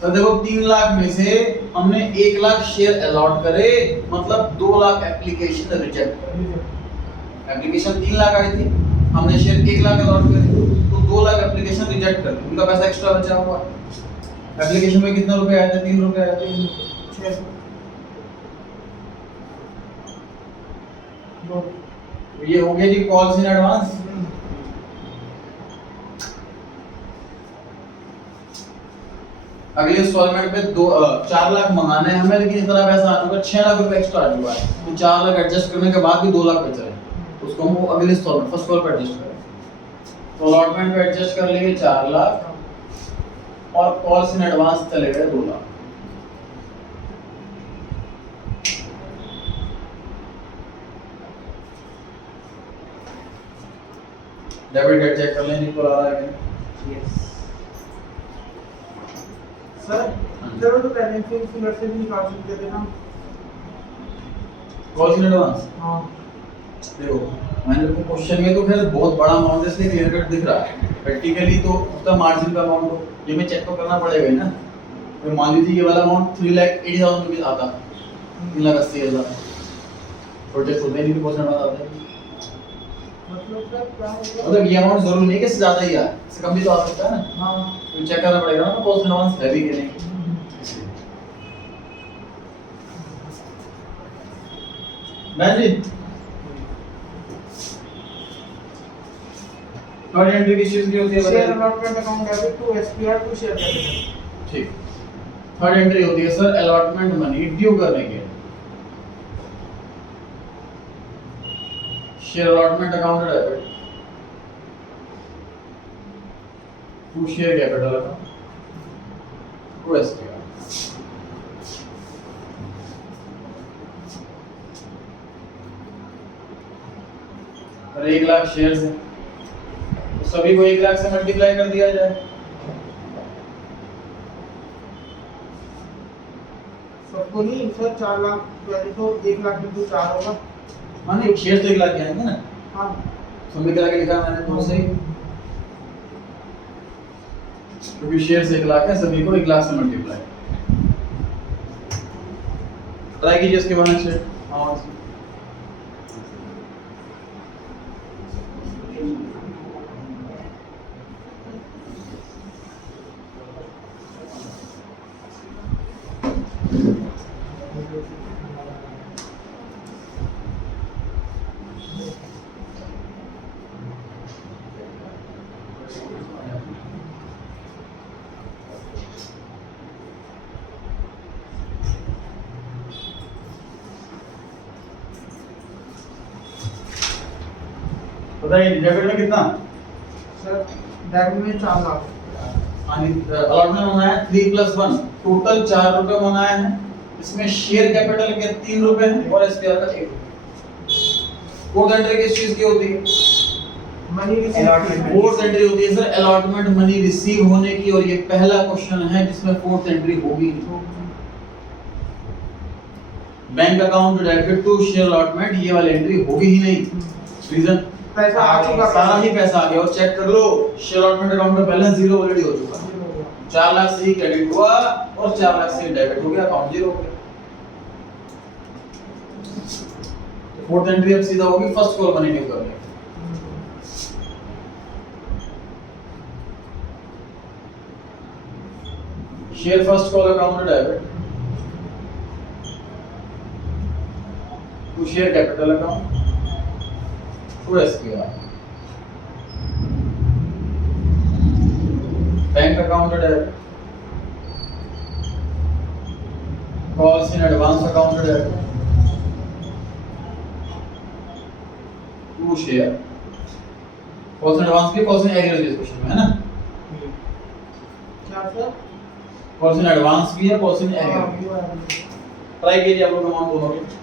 तो देखो 3 लाख में से हमने 1 लाख शेयर अलॉट करे, मतलब 2 लाख एप्लीकेशन रिजेक्ट करे। एप्लीकेशन 3 लाख आई थी, हमने शेयर 1 लाख अलॉट करे, तो 2 लाख एप्लीकेशन रिजेक्ट कर दी, उनका पैसा एक्स्ट्रा बचा हुआ। एप्लीकेशन में कितने रुपए आए थे? 3 रुपए आए थे। 6 ये हो गया जी कॉल्स इन एडवांस। अगले इंस्टॉलमेंट पे 4 लाख मंगाने हैं हमें, लेकिन इतना पैसा आ चुका है, 6 लाख रुपए एक्स्ट्रा आ चुका है, तो 4 लाख एडजस्ट करने के बाद भी 2 लाख बच रहे हैं, उसको हम अगले इंस्टॉलमेंट फर्स्ट कॉल पे एडजस्ट करें। तो अलॉटमेंट पे एडजस्ट कर लेंगे 4 लाख, और कॉल्स इन एडवांस चले गए 2 लाख। डेबिट कार्ड चेक कर लें जी, आ रहा है यस। सर चलो तो बैलेंसिंग फिगर से भी निकाल सकते थे ना। कॉल्स इन एडवांस हाँ देखो, मैंने तो क्वेश्चन में तो खैर बहुत बड़ा अमाउंट है इसलिए क्लियर कट दिख रहा है, प्रैक्टिकली तो उसका मार्जिन का अमाउंट हो, ये मैं चेक तो करना पड़ेगा ही ना। तो मान लीजिए ये वाला अमाउंट 3,80,000 रुपये आता, 3,80,000, छोटे छोटे नहीं क्वेश्चन आता है, मतलब सर क्या होगा? मतलब ये अमाउंट जरूरी नहीं कि इससे ज्यादा ही आए, इससे कम भी तो आ सकता है ना, हाँ तो चेक करना पड़ेगा ना कॉस्ट एडवांस है भी कि नहीं। मैं जी थर्ड एंट्री की चीज की होती है शेयर बताइए। Allotment account debit to SPR to share capital. ठीक, थर्ड एंट्री होती है सर अलॉटमेंट मनी ड्यू करने के, share allotment account debit to share capital account to SPR. और 1 लाख शेयर्स हैं, तो सभी को 1 लाख से मल्टीप्लाई कर दिया जाए। सबको नहीं सर 4 लाख पहले तो 1 लाख इंटू 4 होगा। माने शेयर तो 1 लाख के आएंगे ना, हाँ सभी के लाके लिखा मैंने तो सही, क्योंकि शेयर से 1 लाख है, सभी को 1 लाख से मल्टीप्लाई। ट्राई कीजिए इसके बाद से हाँ बताइए डेबिट में कितना? सर डेबिट में 4 लाख। अलॉटमेंट मंगाया 3+1, टोटल 4 रुपए मंगाए हैं, इसमें शेयर कैपिटल के 3 रुपए हैं और एसपीआर का 1 रुपए। फोर्थ एंट्री किस चीज की होती है? Money Allotment। फोर्थ एंट्री होती है सर अलॉटमेंट मनी रिसीव होने की, और ये पहला क्वेश्चन है जिसमें फोर्थ एंट्री होगी। Bank account debit to share allotment, ये वाली एंट्री होगी ही नहीं। रीजन पैसा आ चुका, सारा ही पैसा आ गया। और चेक कर लो शेयर अलॉटमेंट अकाउंट में बैलेंस जीरो ऑलरेडी हो चुका। 4 लाख से ही क्रेडिट हुआ और 4 लाख से डेबिट हो गया, अकाउंट जीरो हो गया। फोर्थ एंट्री अब सीधा होगी फर्स्ट कॉल मनी ड्यू करने। Share first call account debit to share capital account to SQR, bank account debit, calls in advance account debit to share. Calls in advance के calls in aggregate question में है ना, क्या sir? Calls in advance भी है, calls in aggregate. Try कीजिए आप लोग अमाउंट दोनों के।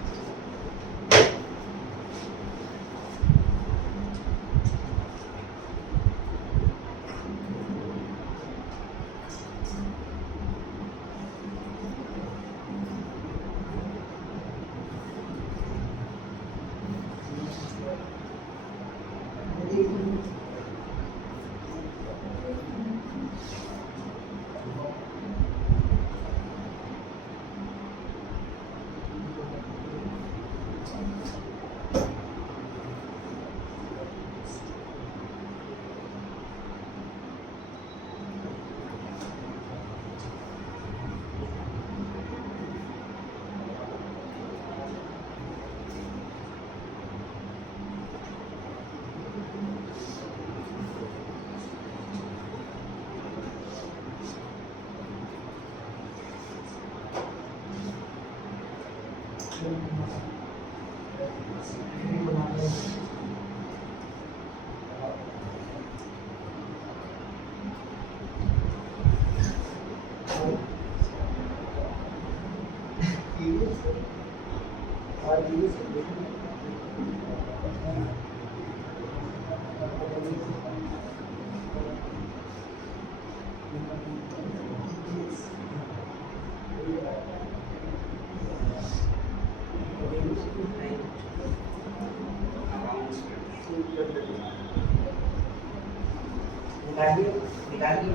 निकालिए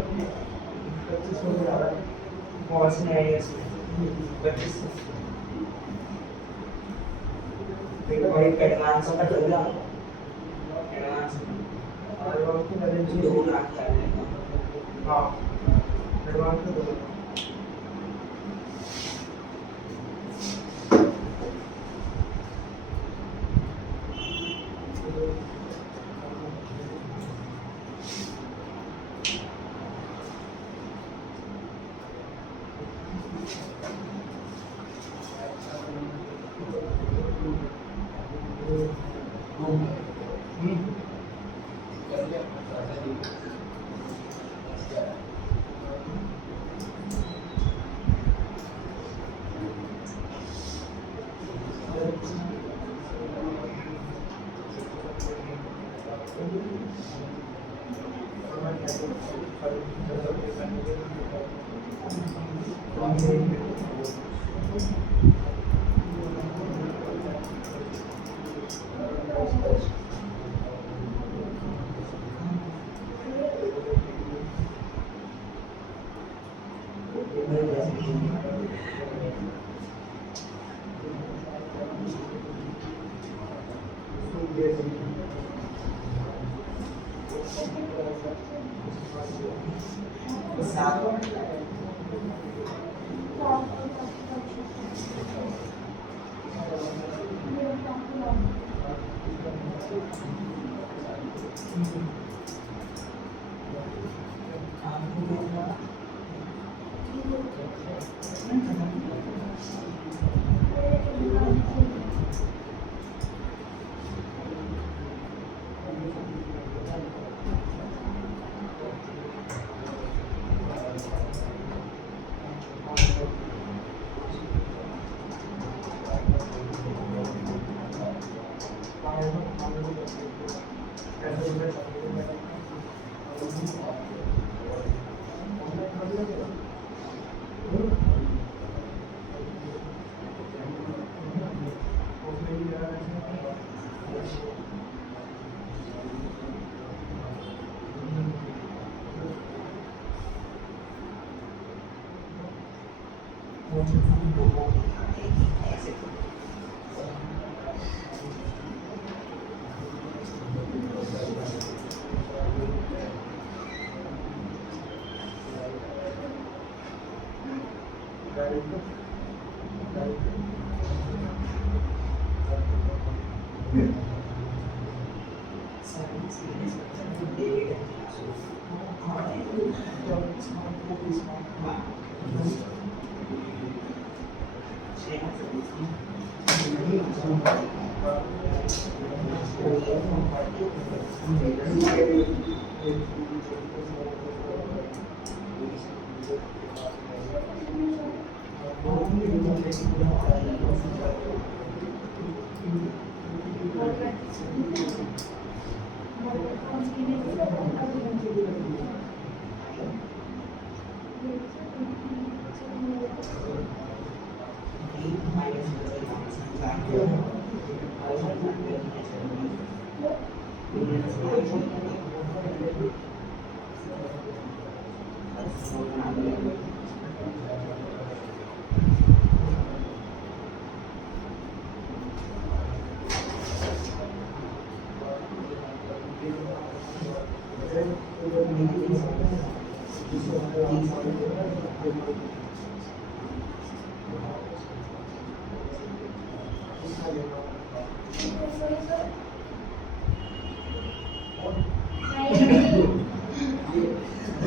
कौन से आइडिया से 25 भाई एडवांस का चल रहा एडवांस 2 लाख का है। हाँ एडवांस तो 2 लाख।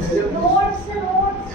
ऐसे नोट्स नोट्स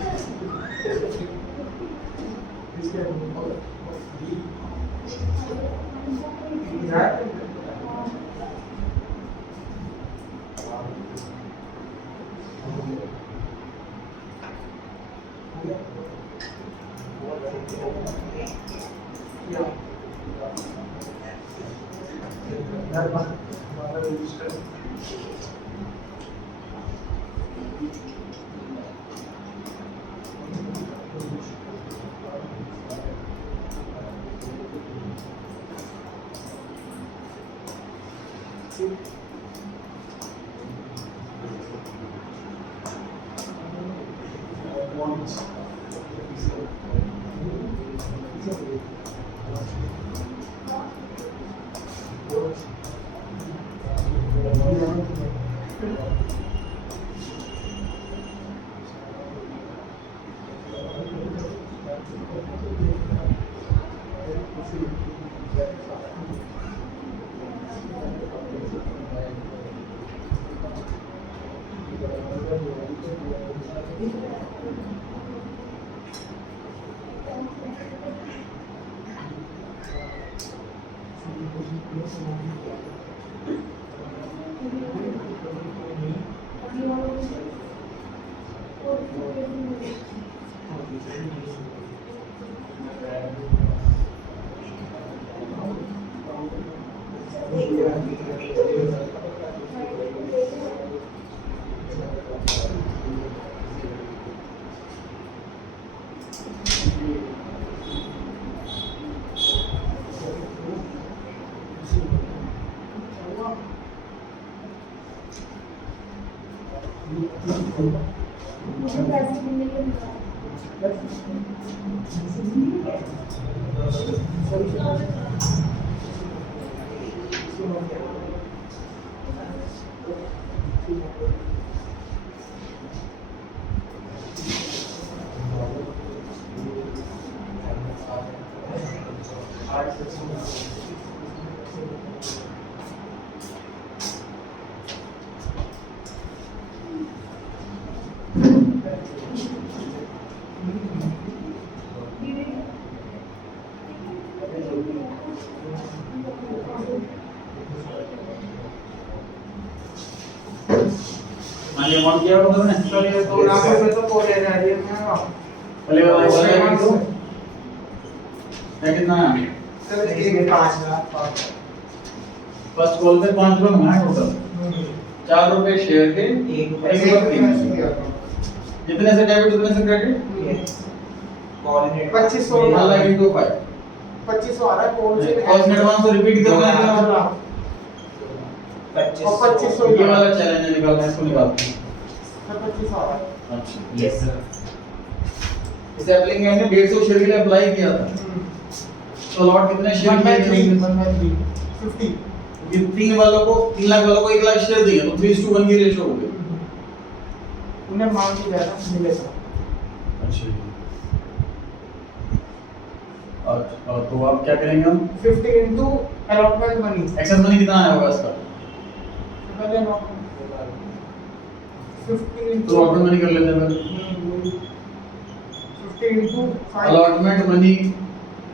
मान लिया अमाउंट किया होगा तुमने सर ये 2 लाख रुपए तो को ले रहा है ये मैं पहले वाला तो क्या कितना है सर 1.5 लाख फर्स्ट कॉल पे 5 लोग हैं टोटल 4 रुपए शेयर के एक रुपए एक रुपए जितने से डेबिट उतने से क्रेडिट कोऑर्डिनेट 2500 वाला इनटू 5 2500 आ रहा है कौन से कॉस्ट एडवांस को रिपीट करना है क्या 2500 ये वाला चैलेंज है निकालना है इसको निकालते हैं सर 2500 आ रहा है अच्छा यस सर इस एप्लीकेंट ने 150 शेयर के लिए अप्लाई किया था, तो अलॉट कितने शेयर किए थे? 50। ये 3 वालों को 3 लाख वालों को 1 लाख शेयर दिए, तो 3:1 की रेशो हो गई। उन्हें मांग लिया था मिलेगा। अच्छा, तो अब क्या करेंगे हम? 50 into allotment money. Excess money कितना आया होगा इसका? पहले 50 तो अलॉटमेंट मनी कर लेते हैं पहले। 50 इनटू 5 अलॉटमेंट मनी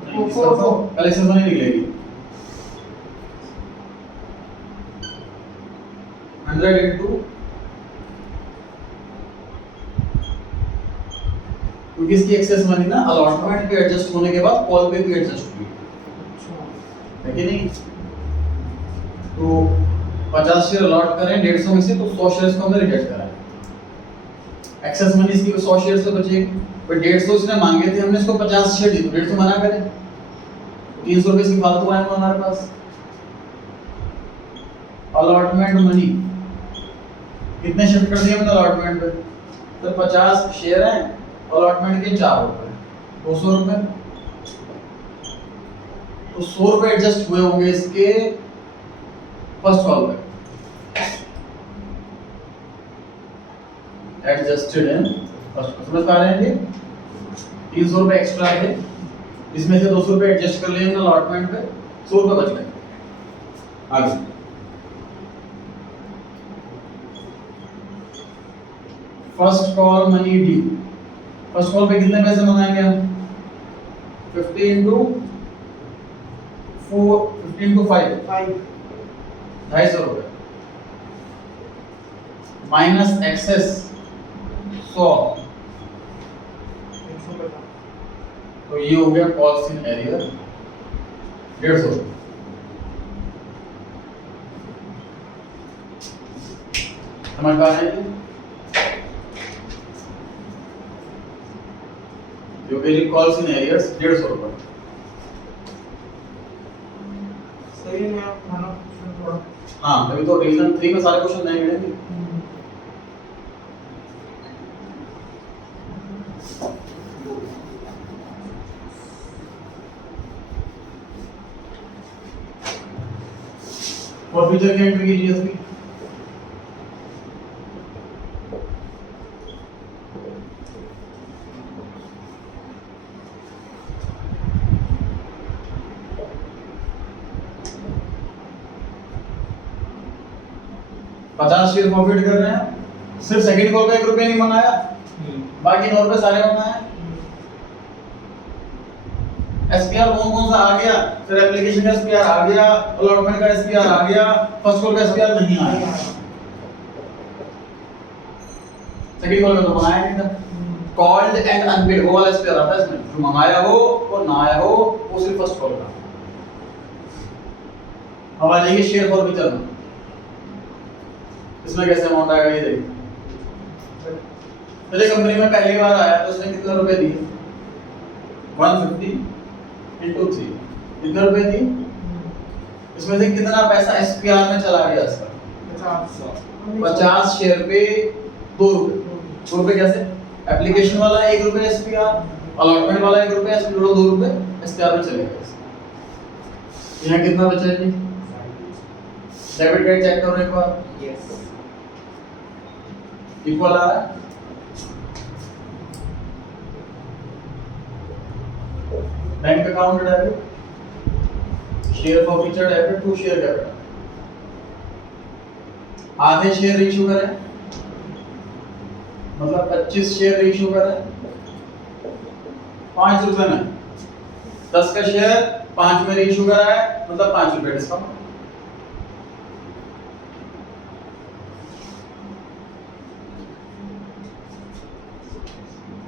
फोर। पहले एक्सेस मनी निकलेगी 100 इनटू, क्योंकि इसकी एक्सेस मनी ना अलॉटमेंट पे एडजस्ट होने के बाद कॉल पे भी एडजस्ट हुई है कि नहीं? तो 50 शेयर अलॉट करें 150 में से, तो 100 शेयर्स को हमने रिजेक्ट करा है। एक्सेस मनी इसकी 100 शेयर से बचेगी, पर 150 इसने मांगे थे, हमने इसको 50 शेयर दी, तो 150 मना करें, 300 रुपए इसकी फालतू आएंगे हमारे पास। अलॉटमेंट मनी कितने शिफ्ट कर दिए हमने अलॉटमेंट पे? तो 50 शेयर हैं, अलॉटमेंट के 4 रुपए, 200 रुपए। तो 100 रुपए एडजस्ट हुए होंगे इसके फर्स्ट कॉल पे, एडजस्टेड इन फर्स्ट। समझ पा रहे हैं जी? 300 रुपए एक्स्ट्रा थे, इसमें से 200 रुपए एडजस्ट कर लिए हमने अलॉटमेंट पे, 100 रुपए बच गए। आगे first call money due. First call पे कितने पैसे मंगाएंगे हम? 50 इनटू 4, 50 इनटू 5, 250 रुपए माइनस एक्सेस 100, तो ये हो गया कॉल्स इन एरियर 150 रुपए। समझ पा रहे हैं? जो कि कॉल्स इन एरियर्स 150 रुपए। सही में आप खाना थोड़ा। हाँ, तभी तो रीजन 3 में सारे क्वेश्चन नहीं मिलेंगे। और फ्यूचर की एंट्री कीजिए इसमें। पचास शेयर प्रॉफिट कर रहे हैं, सिर्फ सेकंड कॉल का 1 रुपया नहीं मंगाया, बाकी 9 रुपए सारे मंगाए। एसपीआर कौन कौन सा आ गया? फिर एप्लीकेशन का एसपीआर आ गया, अलॉटमेंट का एसपीआर आ गया, फर्स्ट कॉल का एसपीआर नहीं आया। सेकंड कॉल में तो मंगाया नहीं था। कॉल्ड एंड अनपेड वो वाला एसपीआर आता है इसमें, जो मंगाया हो और ना आया हो वो सिर्फ फर्स्ट कॉल का। अब आ जाइए शेयर फॉरफीचर में। इसमें कैसे अमाउंट आएगा ये देखिए। पहले कंपनी में पहली बार आया तो उसने कितने रुपए दिए? 150 into 3 कितने रुपए दिए? इसमें से कितना पैसा एसपीआर में चला गया इसका? 50 शेयर पे 2 रुपए। 2 रुपए कैसे? एप्लीकेशन वाला 1 रुपए एसपीआर, अलॉटमेंट वाला 1 रुपए एसपीआर, 2 रुपए एसपीआर में चले गए। यहाँ कितना बचा है जी? डेबिट कार्ड चेक करो एक बार। यस इक्वल आ रहा है। Bank account debit, share forfeiture debit to share debit. आधे शेयर इशू करें, मतलब 25 शेयर इशू करें 5 रुपए में, 10 का शेयर 5 में इशू करा है, मतलब 5 रुपए discount.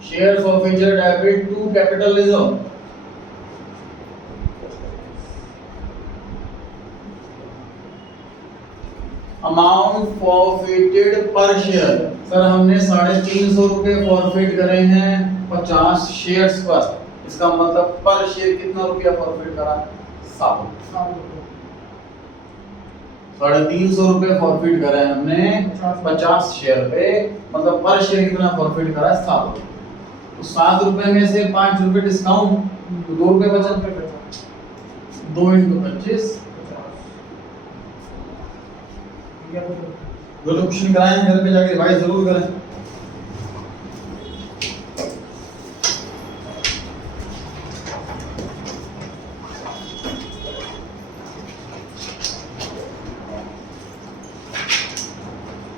Share forfeiture debit to capitalism, amount forfeited पर शेयर। सर हमने 350 रुपए फॉरफिट करे हैं 50 शेयर्स पर, इसका मतलब पर शेयर कितना रुपया फॉरफिट करा? 7 रुपए। 350 रुपए फॉरफिट करे हमने 50 शेयर पे, मतलब पर शेयर कितना फॉरफिट करा? 7 रुपए। तो 7 रुपए में से 5 रुपए डिस्काउंट, तो 2 रुपए बचा। 2 इंटू 25। जो क्वेश्चन कराए हैं घर पे जाके रिवाइज जरूर करें।